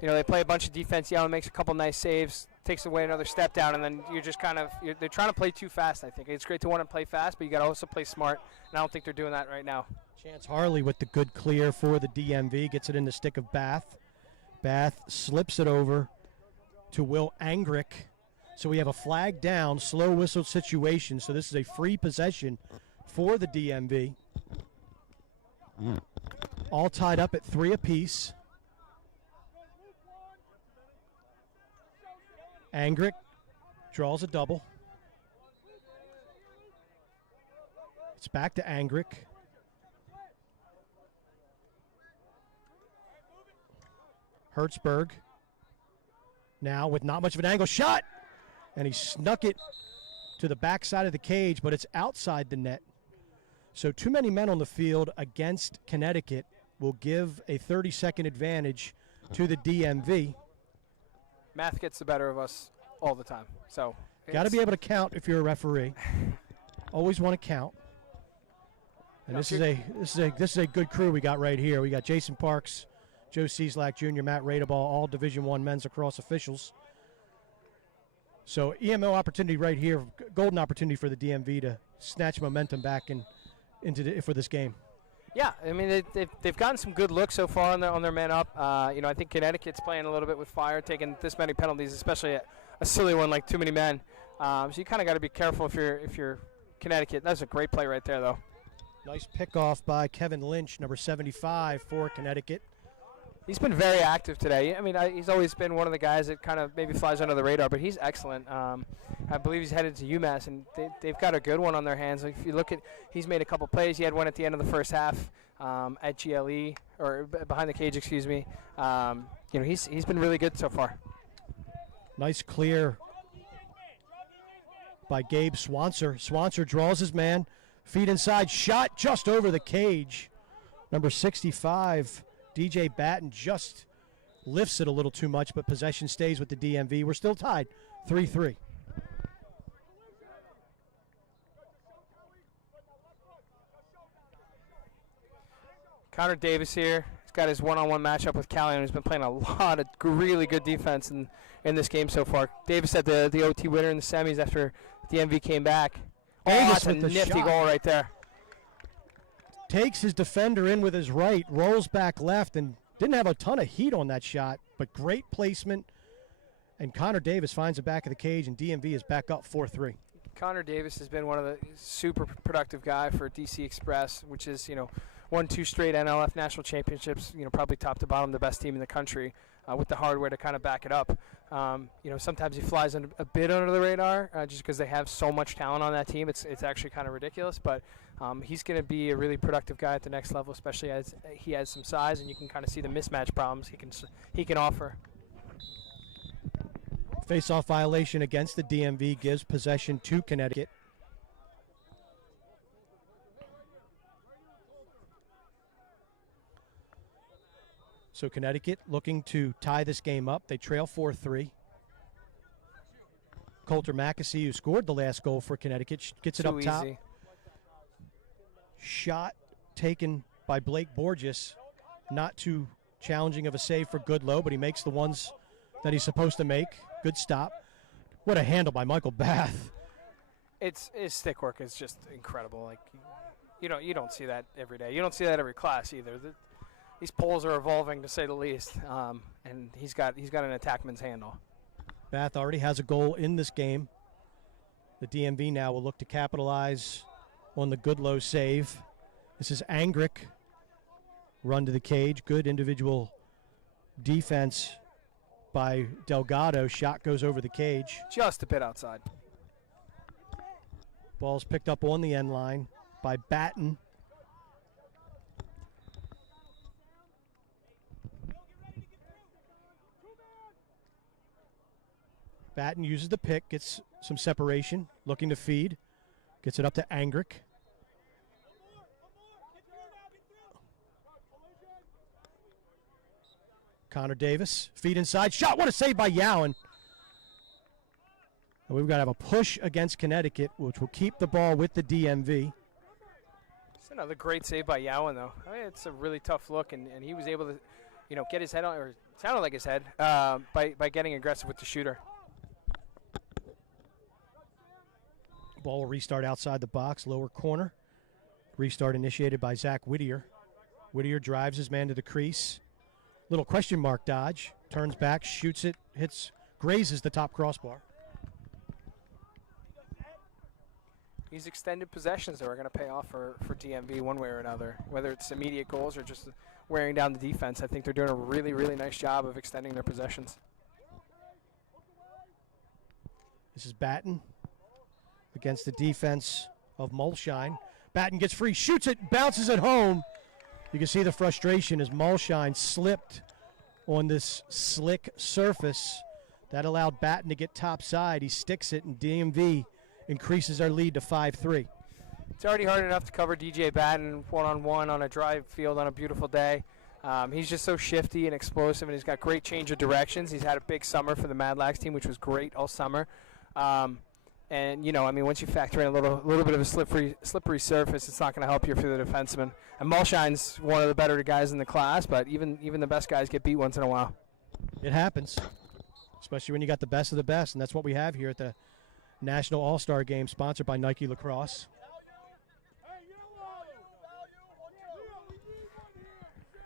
they play a bunch of defense. Yowen makes a couple nice saves, takes away another step down, and then you're just they're trying to play too fast. I think it's great to want to play fast, but you got to also play smart. And I don't think they're doing that right now. Chance Harley with the good clear for the DMV, gets it in the stick of Bath. Bath slips it over to Will Angrick. So we have a flag down, slow whistle situation. So this is a free possession for the DMV. All tied up at 3 apiece. Angrick draws a double. It's back to Angrick. Hertzberg now with not much of an angle. Shot! And he snuck it to the backside of the cage, but it's outside the net. So too many men on the field against Connecticut will give a 30-second advantage to the DMV. Math gets the better of us all the time. So Got to be able to count if you're a referee. Always want to count. And this is a good crew we got right here. We got Jason Parks, Joe Cieslak Jr., Matt Radeball, all Division I men's lacrosse officials. So EMO opportunity right here, golden opportunity for the DMV to snatch momentum back for this game. Yeah, I mean they've gotten some good looks so far on their man up. I think Connecticut's playing a little bit with fire, taking this many penalties, especially a silly one like too many men. So you kind of got to be careful if you're Connecticut. That's a great play right there, though. Nice pickoff by Kevin Lynch, number 75 for Connecticut. He's been very active today. I mean, he's always been one of the guys that kind of maybe flies under the radar, but he's excellent. I believe he's headed to UMass, and they've got a good one on their hands. If you look at, he's made a couple plays. He had one at the end of the first half at GLE, or behind the cage, excuse me. He's been really good so far. Nice clear by Gabe Swanser. Swanser draws his man, feet inside, shot just over the cage. Number 65, DJ Batten, just lifts it a little too much, but possession stays with the DMV. We're still tied, 3-3. Connor Davis here. He's got his one-on-one matchup with Callahan, who's been playing a lot of really good defense in this game so far. Davis had the OT winner in the semis after the MV came back. Oh, that's a nifty goal right there. Takes his defender in with his right, rolls back left, and didn't have a ton of heat on that shot, but great placement. And Connor Davis finds the back of the cage, and DMV is back up 4-3. Connor Davis has been one of the super productive guy for DC Express, which is, won 2 straight NLF national championships, probably top to bottom the best team in the country. with the hardware to kind of back it up. Sometimes he flies a bit under the radar just because they have so much talent on that team. It's actually kind of ridiculous, but he's going to be a really productive guy at the next level, especially as he has some size, and you can kind of see the mismatch problems he can offer. Face-off violation against the DMV gives possession to Connecticut. So Connecticut looking to tie this game up. They trail 4-3. Coulter Mackesy, who scored the last goal for Connecticut, gets it up top. Easy. Shot taken by Blake Borges. Not too challenging of a save for Goodlow, but he makes the ones that he's supposed to make. Good stop. What a handle by Michael Bath. His stick work is just incredible. Like, you don't see that every day. You don't see that every class either. These poles are evolving, to say the least, and he's got an attackman's handle. Bath already has a goal in this game. The DMV now will look to capitalize on the Goodlow save. This is Angrick. Run to the cage. Good individual defense by Delgado. Shot goes over the cage. Just a bit outside. Ball's picked up on the end line by Batten. Batten uses the pick, gets some separation, looking to feed. Gets it up to Angrick. Connor Davis, feed inside, shot, what a save by Yowen. And we've got to have a push against Connecticut, which will keep the ball with the DMV. It's another great save by Yowen, though. I mean, it's a really tough look, and he was able to, get his head on, or it sounded like his head, by getting aggressive with the shooter. Ball will restart outside the box, lower corner. Restart initiated by Zach Whittier. Whittier drives his man to the crease. Little question mark dodge. Turns back, shoots it, grazes the top crossbar. These extended possessions that are going to pay off for DMV one way or another, whether it's immediate goals or just wearing down the defense. I think they're doing a really, really nice job of extending their possessions. This is Batten against the defense of Mulshine. Batten gets free, shoots it, bounces it home. You can see the frustration as Mulshine slipped on this slick surface. That allowed Batten to get topside. He sticks it, and DMV increases our lead to 5-3. It's already hard enough to cover DJ Batten one-on-one on a drive field on a beautiful day. He's just so shifty and explosive, and he's got great change of directions. He's had a big summer for the Mad Lax team, which was great all summer. And, once you factor in a little bit of a slippery surface, it's not going to help you for the defenseman. And Mulshine's one of the better guys in the class, but even the best guys get beat once in a while. It happens, especially when you got the best of the best, and that's what we have here at the National All-Star Game, sponsored by Nike Lacrosse.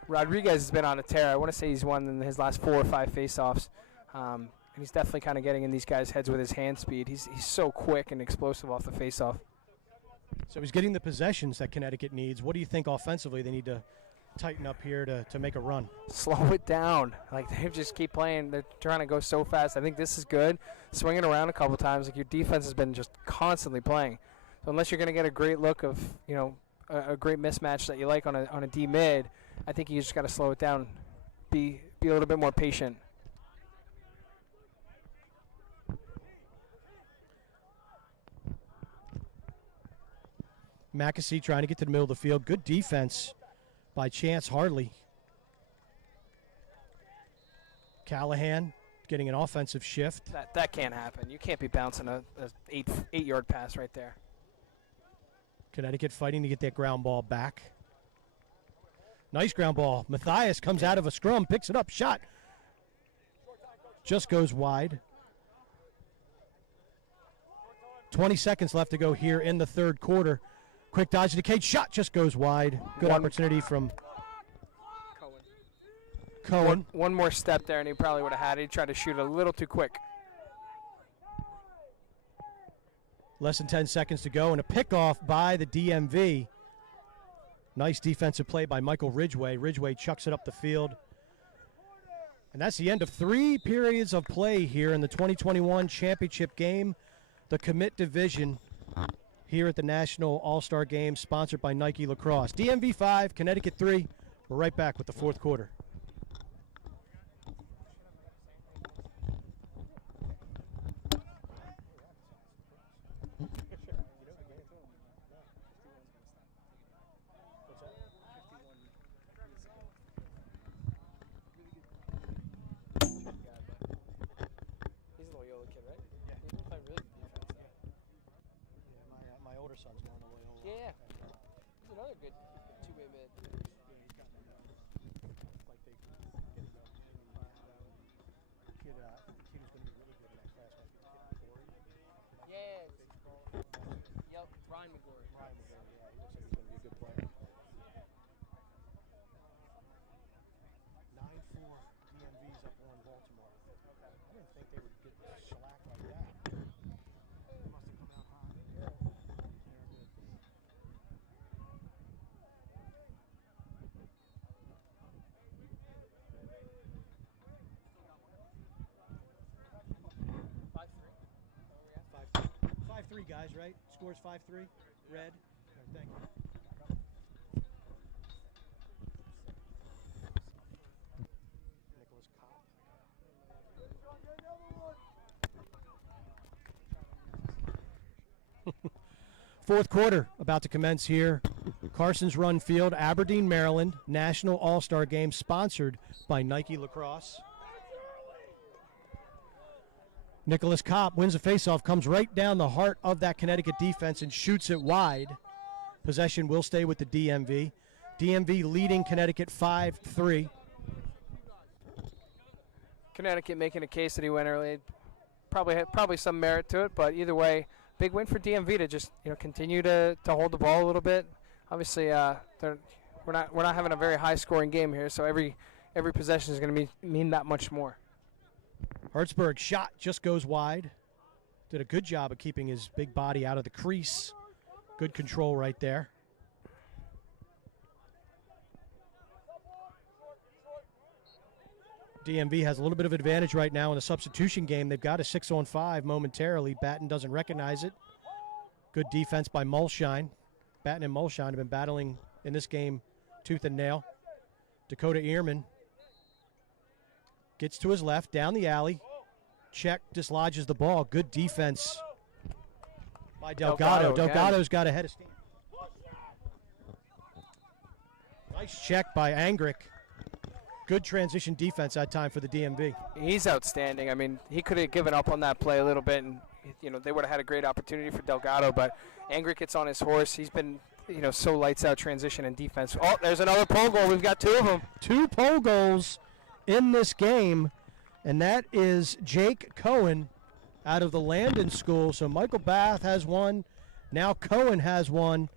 Rodriguez has been on a tear. I want to say he's won in his last 4 or 5 faceoffs. And he's definitely kind of getting in these guys' heads with his hand speed. He's so quick and explosive off the faceoff. So he's getting the possessions that Connecticut needs. What do you think offensively they need to tighten up here to make a run? Slow it down. Like, they just keep playing. They're trying to go so fast. I think this is good. Swinging around a couple times. Like, your defense has been just constantly playing. So unless you're going to get a great look of, a great mismatch that you like on a D mid, I think you just got to slow it down. Be a little bit more patient. Mackesy trying to get to the middle of the field. Good defense by Chance Harley. Callahan getting an offensive shift. That can't happen. You can't be bouncing a 8-yard pass right there. Connecticut fighting to get that ground ball back. Nice ground ball. Matthias comes out of a scrum, picks it up, shot. Just goes wide. 20 seconds left to go here in the third quarter. Quick dodge to the cage, shot just goes wide. Good opportunity from Cohen. One more step there, and he probably would have had it. He tried to shoot a little too quick. Less than 10 seconds to go, and a pickoff by the DMV. Nice defensive play by Michael Ridgway. Ridgway chucks it up the field. And that's the end of 3 periods of play here in the 2021 championship game, the Commit Division here at the National All-Star Game, sponsored by Nike Lacrosse. DMV 5, Connecticut 3. We're right back with the fourth quarter. He's a Loyola kid, right? Yeah. He can play really good defense, though. Yeah, my older son's going to Loyola. Yeah. He's another good two-way mid. Like they get kid who's going to be really good in that class might be Corey. Yeah. Yep. Ryan McGorry. Ryan McGorry, yeah, he looks like he's going to be a good player. 9-4 DMV's up on Baltimore. I didn't think they would get shellacked like that. They must have come out hot. Yeah. They're good. Five three guys, right? Scores 5-3. Red. Right, thank you. Nicholas Kopp. Fourth quarter about to commence here. Carson's Run Field, Aberdeen, Maryland, National All-Star Game sponsored by Nike Lacrosse. Nicholas Kopp wins a faceoff, comes right down the heart of that Connecticut defense and shoots it wide. Possession will stay with the DMV. DMV leading Connecticut 5-3. Connecticut making a case that he went early. Probably some merit to it, but either way, big win for DMV to just continue to hold the ball a little bit. Obviously, we're not having a very high scoring game here, so every possession is going to mean that much more. Hertzberg's shot just goes wide. Did a good job of keeping his big body out of the crease. Good control right there. DMV has a little bit of advantage right now in the substitution game. They've got a 6-on-5 momentarily. Batten doesn't recognize it. Good defense by Mulshine. Batten and Mulshine have been battling in this game tooth and nail. Dakota Ehrman gets to his left, down the alley. Check, dislodges the ball. Good defense by Delgado. Delgado's got ahead of steam. Nice check by Angrick. Good transition defense that time for the DMV. He's outstanding. I mean, he could have given up on that play a little bit, and they would have had a great opportunity for Delgado. But Angrick gets on his horse. He's been so lights out transition and defense. Oh, there's another pole goal. We've got 2 of them. 2 pole goals in this game, and that is Jake Cohen out of the Landon School. So Michael Bath has one. Now Cohen has one,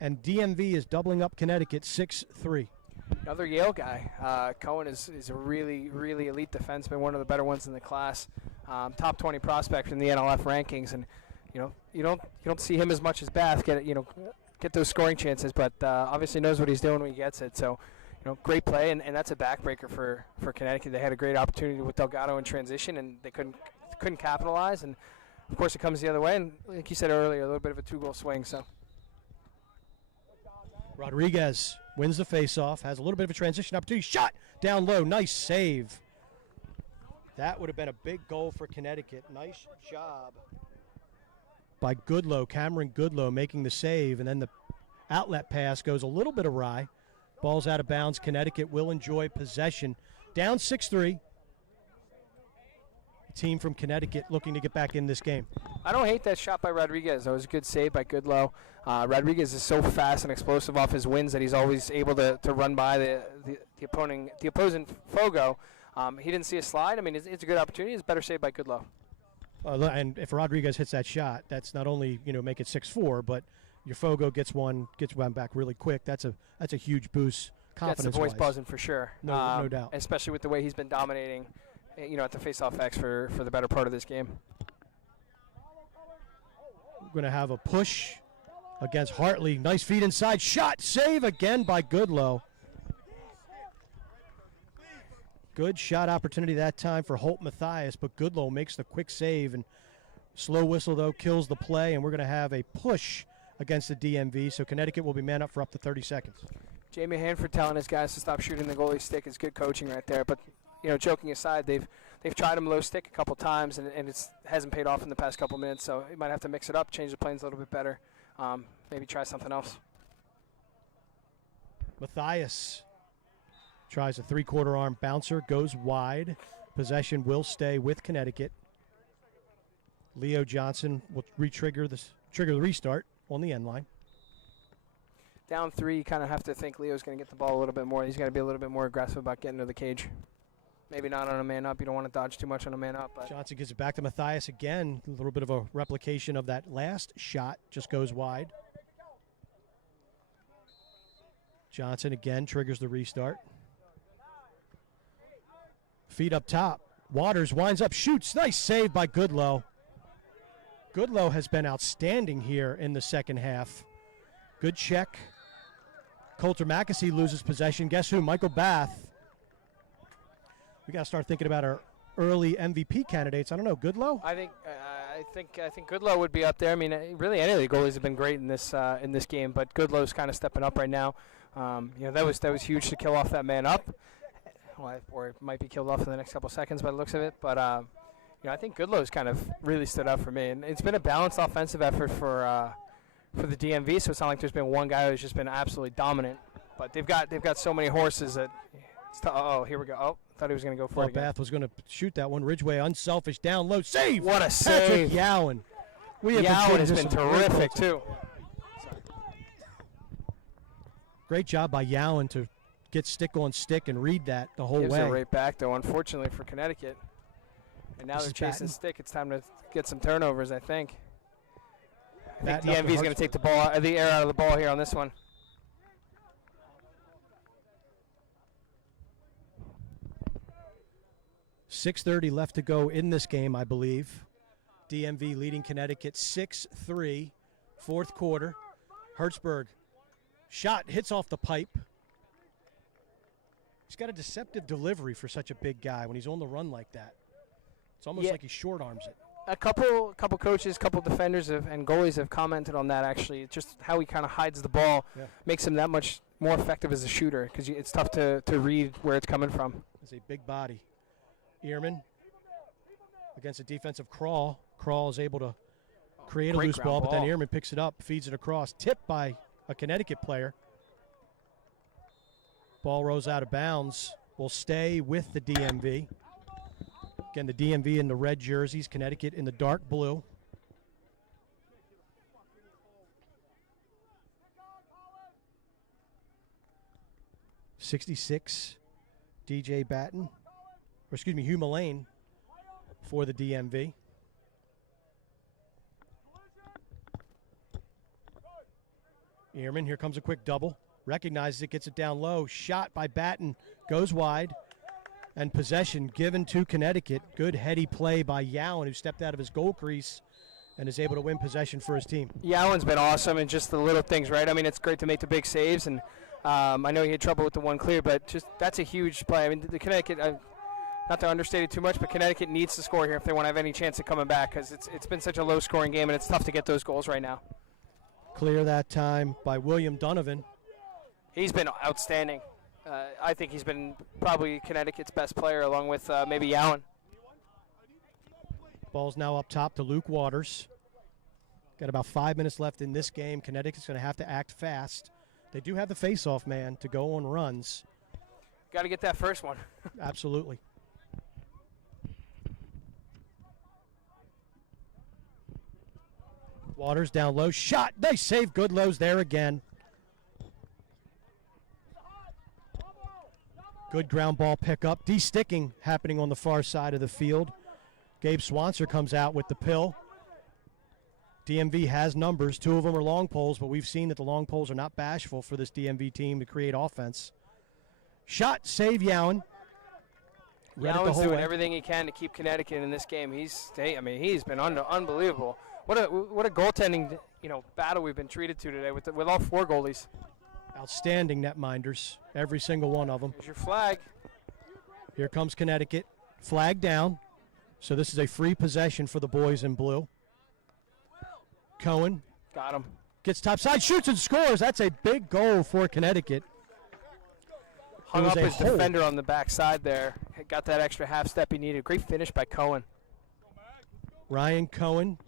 and DMV is doubling up Connecticut 6-3. Another Yale guy. Cohen is a really, really elite defenseman, one of the better ones in the class. Top 20 prospect in the NLF rankings, and you don't see him as much as Bath get those scoring chances, but obviously knows what he's doing when he gets it. So great play, and that's a backbreaker for Connecticut. They had a great opportunity with Delgado in transition, and they couldn't capitalize. And of course, it comes the other way. And like you said earlier, a little bit of a 2-goal swing. So Rodriguez wins the faceoff, has a little bit of a transition opportunity. Shot down low. Nice save. That would have been a big goal for Connecticut. Nice job by Goodlow, Cameron Goodlow making the save, and then the outlet pass goes a little bit awry. Ball's out of bounds. Connecticut will enjoy possession. Down 6-3. The team from Connecticut looking to get back in this game. I don't hate that shot by Rodriguez. That was a good save by Goodlow. Rodriguez is so fast and explosive off his wins that he's always able to run by the opposing Fogo. He didn't see a slide. I mean, it's a good opportunity. It's a better save by Goodlow. And if Rodriguez hits that shot, that's not only make it 6-4, but your Fogo gets one back really quick. That's a huge boost. Confidence. That's the voice buzzing for sure. No doubt. Especially with the way he's been dominating, at the faceoff X for the better part of this game. We're going to have a push against Hartley. Nice feed inside. Shot. Save again by Goodlow. Good shot opportunity that time for Holt Mathias, but Goodlow makes the quick save, and slow whistle, though, kills the play, and we're going to have a push against the DMV, so Connecticut will be man up for up to 30 seconds. Jamie Hanford telling his guys to stop shooting the goalie stick is good coaching right there. But, joking aside, they've tried him low stick a couple times, and it hasn't paid off in the past couple minutes, so he might have to mix it up, change the planes a little bit better, maybe try something else. Mathias tries a three-quarter arm bouncer, goes wide. Possession will stay with Connecticut. Leo Johnson will trigger the restart on the end line. Down 3, you kind of have to think Leo's going to get the ball a little bit more. He's got to be a little bit more aggressive about getting to the cage. Maybe not on a man up. You don't want to dodge too much on a man up. But Johnson gives it back to Mathias again. A little bit of a replication of that last shot. Just goes wide. Johnson again triggers the restart. Feet up top. Waters winds up, shoots. Nice save by Goodlow. Goodlow has been outstanding here in the second half. Good check. Coulter Mackesy loses possession. Guess who? Michael Bath. We got to start thinking about our early MVP candidates. I don't know, Goodlow? I think Goodlow would be up there. I mean, really any of the goalies have been great in this game, but Goodlow's kind of stepping up right now. That was huge to kill off that man up. Well, or it might be killed off in the next couple seconds by the looks of it. But, I think Goodlow's kind of really stood up for me. And it's been a balanced offensive effort for the DMV, so it's not like there's been one guy who's just been absolutely dominant. But they've got so many horses that here we go. Oh, thought he was going to go for it again. Bath was going to shoot that one. Ridgeway, unselfish, down low, save! What a Patrick save! Yowen. Yowen has been terrific, too. Great job by Yowen to get stick on stick and read that the whole Gives way. it right back, though, unfortunately for Connecticut. And now This they're is chasing Batten. stick. It's time to get some turnovers, I think. I think Batten up to DMV is going to take the air out of the ball here on this one. .6:30 left to go in this game, I believe. DMV leading Connecticut 6-3, fourth quarter. Hertzberg, shot, hits off the pipe. He's got a deceptive delivery for such a big guy when he's on the run like that. It's almost like he short arms it. A couple coaches, couple defenders and goalies have commented on that, actually. It's just how he kind of hides the ball makes him that much more effective as a shooter because it's tough to read where it's coming from. It's a big body. Ehrman against a defensive Crawl. Crawl is able to create a Great loose ball, ground but then ball. Ehrman picks it up, feeds it across. Tipped by a Connecticut player. Ball rolls out of bounds. Will stay with the DMV. Again, the DMV in the red jerseys, Connecticut in the dark blue. .66, DJ Batten. Hugh Mullane for the DMV. Ehrman, here comes a quick double. Recognizes it, gets it down low. Shot by Batten, goes wide. And possession given to Connecticut. Good heady play by Yowen, who stepped out of his goal crease and is able to win possession for his team. Yowen's been awesome, and just the little things, right? I mean, it's great to make the big saves, and I know he had trouble with the one clear, but just that's a huge play. I mean, the Connecticut, not to understate it too much, but Connecticut needs to score here if they want to have any chance of coming back because it's been such a low-scoring game, and it's tough to get those goals right now. Clear that time by William Donovan. He's been outstanding. I think he's been probably Connecticut's best player along with maybe Yowen. Ball's now up top to Luke Waters. Got about 5 minutes left in this game. Connecticut's going to have to act fast. They do have the face-off man to go on runs. Got to get that first one. Absolutely. Waters down low. Shot. Nice save. Goodlow's there again. Good ground ball pickup. De-sticking happening on the far side of the field. Gabe Swanser comes out with the pill. DMV has numbers. 2 of them are long poles, but we've seen that the long poles are not bashful for this DMV team to create offense. Shot, save Yowen. Yowen's doing everything he can to keep Connecticut in this game. He's been unbelievable. What a goaltending battle we've been treated to today with all 4 goalies. Outstanding netminders, every single one of them. There's your flag. Here comes Connecticut. Flag down. So this is a free possession for the boys in blue. Cohen Got him. gets topside, shoots and scores. That's a big goal for Connecticut. Hung was up a his hold. defender on the backside there. Got that extra half step he needed. Great finish by Cohen. Ryan Cohen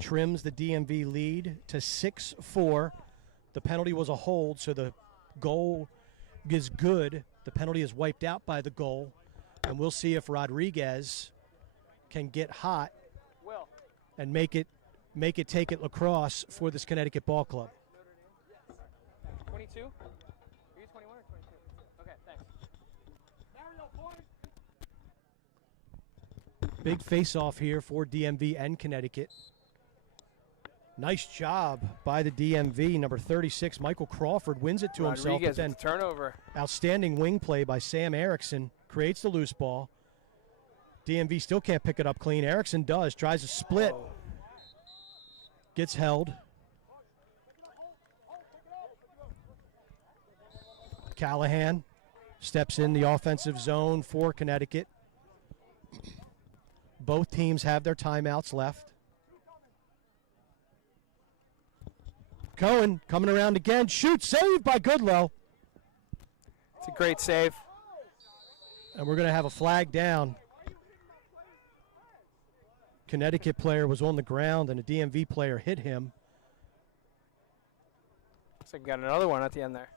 trims the DMV lead to 6-4. The penalty was a hold, so the goal is good. The penalty is wiped out by the goal, and we'll see if Rodriguez can get hot and make it take it lacrosse for this Connecticut ball club. 22? Are you 21 or 22? Okay, thanks. Big face-off here for DMV and Connecticut. Nice job by the DMV. Number 36, Michael Crawford, wins it to himself. But Rodriguez then with the turnover. outstanding wing play by Sam Erickson. Creates the loose ball. DMV still can't pick it up clean. Erickson does. Tries a split. Oh. Gets held. Callahan steps in the offensive zone for Connecticut. Both teams have their timeouts left. Cohen coming around again. Shoot, saved by Goodlow. It's a great save. And we're going to have a flag down. Connecticut player was on the ground and a DMV player hit him. Looks like we got another one at the end there.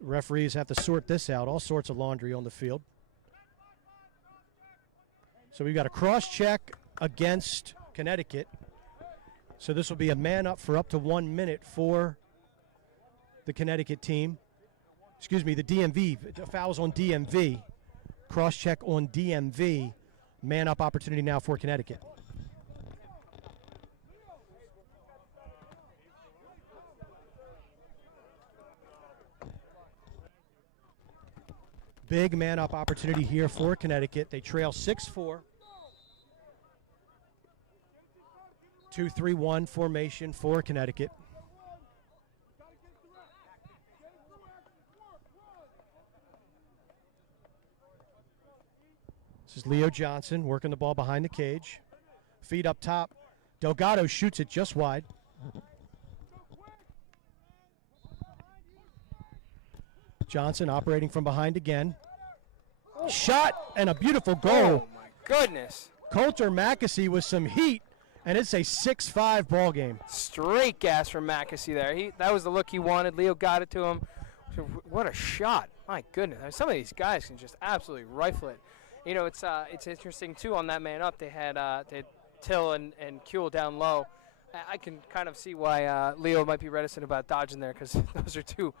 Referees have to sort this out. All sorts of laundry on the field. So we've got a cross check against Connecticut. So this will be a man up for up to 1 minute for the Connecticut team. Excuse me, the DMV. Fouls on DMV. Cross check on DMV. Man up opportunity now for Connecticut. Big man up opportunity here for Connecticut. They trail 6-4. 2-3-1 formation for Connecticut. This is Leo Johnson working the ball behind the cage. Feet up top. Delgado shoots it just wide. Johnson operating from behind again. Shot and a beautiful goal. Oh, my goodness. Coulter Mackesy with some heat, and it's a 6-5 ball game. Straight gas from Mackesy there. That was the look he wanted. Leo got it to him. What a shot. My goodness. I mean, some of these guys can just absolutely rifle it. You know, it's interesting, too, on that man up. They had Till and Kuehl down low. I can kind of see why Leo might be reticent about dodging there because those are two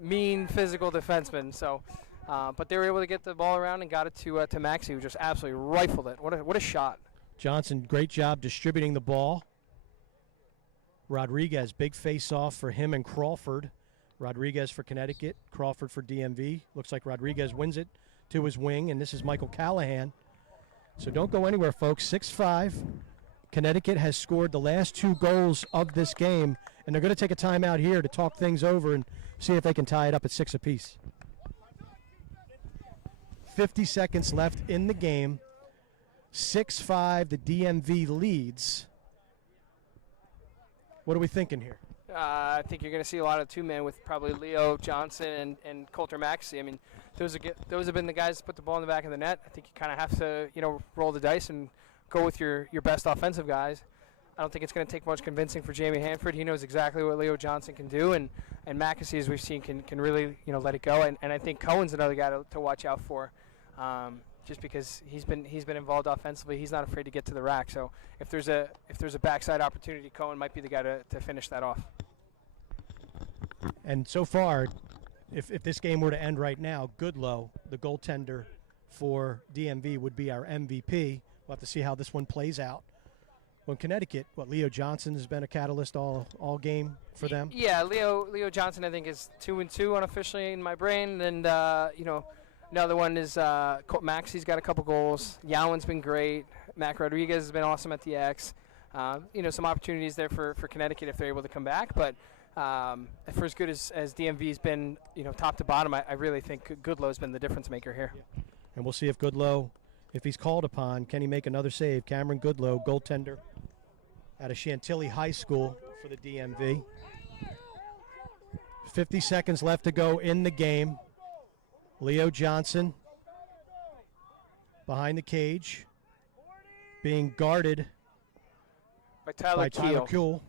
mean physical defensemen. So, but they were able to get the ball around and got it to Maxey, who just absolutely rifled it. What a shot. Johnson, great job distributing the ball. Rodriguez, big face-off for him and Crawford. Rodriguez for Connecticut, Crawford for DMV. Looks like Rodriguez wins it to his wing, and this is Michael Callahan. So don't go anywhere, folks. 6-5. Connecticut has scored the last 2 goals of this game, and they're going to take a timeout here to talk things over and see if they can tie it up at 6 apiece. 50 seconds left in the game. 6-5, the DMV leads. What are we thinking here? I think you're going to see a lot of two-man with probably Leo Johnson and Coulter Maxey. I mean, those have been the guys that put the ball in the back of the net. I think you kind of have to, roll the dice and go with your best offensive guys. I don't think it's going to take much convincing for Jamie Hanford. He knows exactly what Leo Johnson can do, and Mackesy, as we've seen, can really let it go. And I think Cohen's another guy to watch out for, just because he's been involved offensively. He's not afraid to get to the rack. So if there's a backside opportunity, Cohen might be the guy to finish that off. And so far, if this game were to end right now, Goodlow, the goaltender for DMV, would be our MVP. We'll have to see how this one plays out. Well, in Connecticut, Leo Johnson has been a catalyst all game for them? Yeah, Leo Johnson, I think, is 2-2 unofficially in my brain. And, another one is Maxey's got a couple goals. Yowan's been great. Mac Rodriguez has been awesome at the X. Some opportunities there for Connecticut if they're able to come back. But for as good as DMV's been, top to bottom, I really think Goodlow's been the difference maker here. Yeah. And we'll see if Goodlow, if he's called upon, can he make another save? Cameron Goodlow, goaltender out of Chantilly High School for the DMV. 50 seconds left to go in the game. Leo Johnson behind the cage, being guarded By Tyler by Tyler Keel. Kuehl.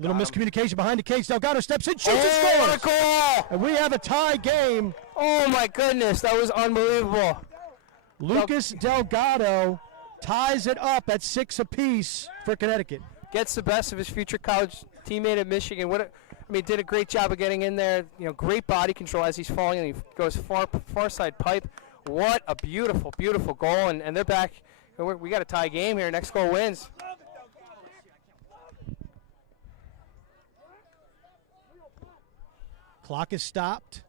Little Got him. miscommunication behind the cage. Delgado steps in, shoots and Oh, what a scores. goal! And we have a tie game. Oh, my goodness. That was unbelievable. Lucas Delgado ties it up at 6 apiece for Connecticut. Gets the best of his future college teammate at Michigan. Did a great job of getting in there. Great body control as he's falling, and he goes far side pipe. What a beautiful, beautiful goal, and they're back. We got a tie game here. Next goal wins. Clock is stopped.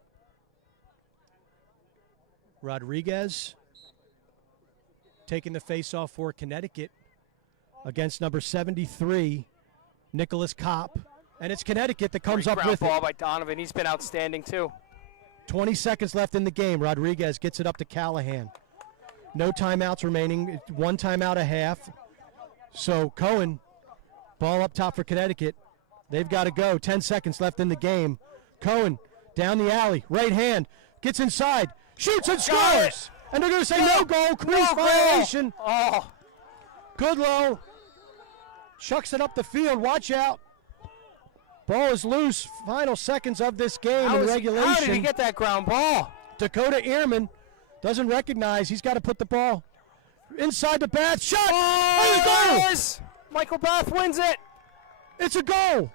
Rodriguez taking the face-off for Connecticut against number 73, Nicholas Kopp. And it's Connecticut that comes Great up ground with ball it. by Donovan. He's been outstanding, too. 20 seconds left in the game. Rodriguez gets it up to Callahan. No timeouts remaining. 1 timeout a half. So Cohen, ball up top for Connecticut. They've got to go. 10 seconds left in the game. Cohen down the alley. Right hand. Gets inside. Shoots and scores. And they're going to say no goal. Crease violation. Oh, Goodlow chucks it up the field. Watch out. Ball is loose. Final seconds of this game in regulation. How did he get that ground ball? Dakota Ehrman doesn't recognize. He's got to put the ball inside the bat. Shot! And a goal! Yes! Michael Bath wins it. It's a goal.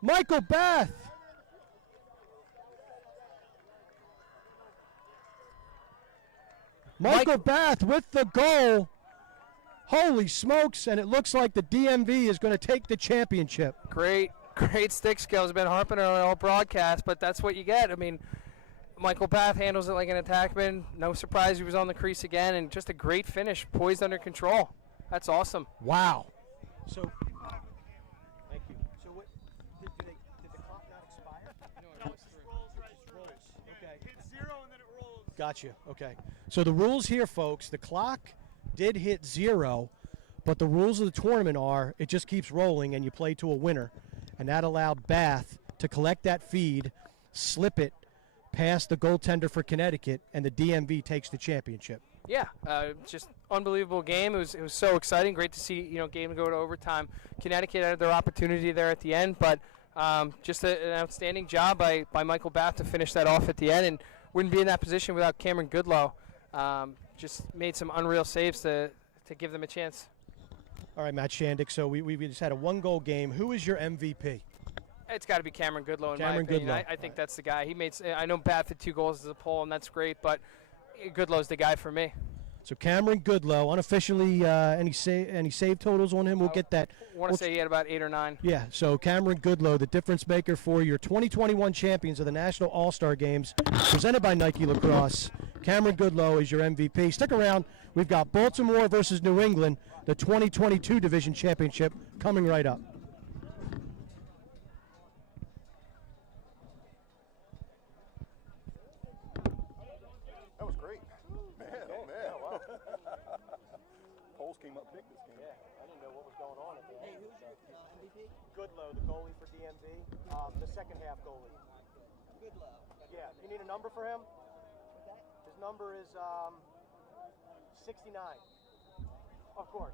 Michael Bath. Michael Bath with the goal. Holy smokes, and it looks like the DMV is going to take the championship. Great stick skills. I've been harping on it all broadcast, but that's what you get. Michael Bath handles it like an attackman. No surprise he was on the crease again, and just a great finish, poised under control. That's awesome. Wow. So, thank you. So, what did the clock not expire? No, it Rolls. Okay. Hit 0 and then it rolls. Gotcha. Okay. So the rules here, folks, the clock did hit 0, but the rules of the tournament are it just keeps rolling and you play to a winner. And that allowed Bath to collect that feed, slip it past the goaltender for Connecticut, and the DMV takes the championship. Yeah, just unbelievable game. It was so exciting. Great to see game go to overtime. Connecticut had their opportunity there at the end, but just an outstanding job by Michael Bath to finish that off at the end, and wouldn't be in that position without Cameron Goodlow. Just made some unreal saves to give them a chance. All right, Matt Shandick, so we just had a 1-goal game. Who is your MVP? It's got to be Cameron Goodlow in Cameron my opinion. Goodlow. I think that's the guy. He made. I know Bath had 2 goals as a poll, and that's great, but Goodlow's the guy for me. So Cameron Goodlow, unofficially, any save totals on him? We'll get that. I want to say he had about 8 or 9. Yeah, so Cameron Goodlow, the difference maker for your 2021 champions of the National All-Star Games, presented by Nike Lacrosse. Cameron Goodlow is your MVP. Stick around. We've got Baltimore versus New England, the 2022 Division Championship, coming right up. That was great. Man, oh man. Wow. Poles came up big this game. Yeah, I didn't know what was going on at the end. MVP? Goodlow, the goalie for DMV, the second half goalie. Goodlow. Yeah, you need a number for him? His number is 69. Of course.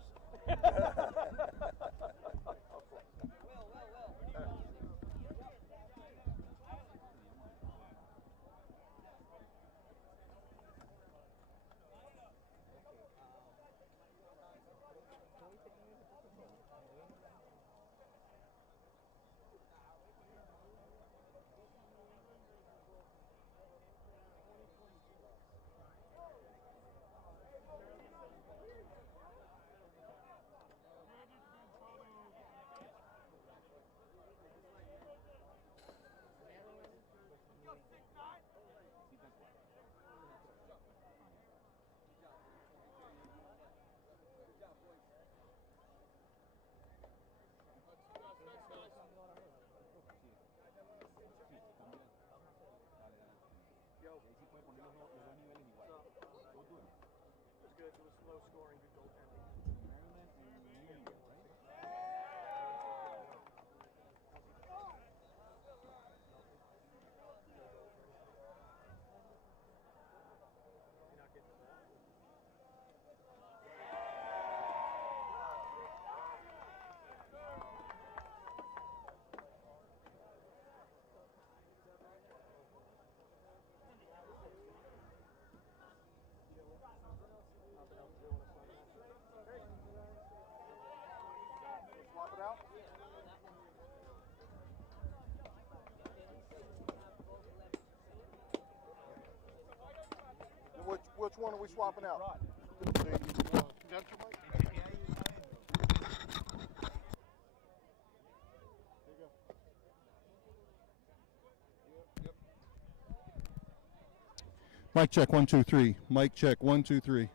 Which one are we swapping out? The denture mic? There you go. Mic check 1 2 3. Mic check 1 2 3.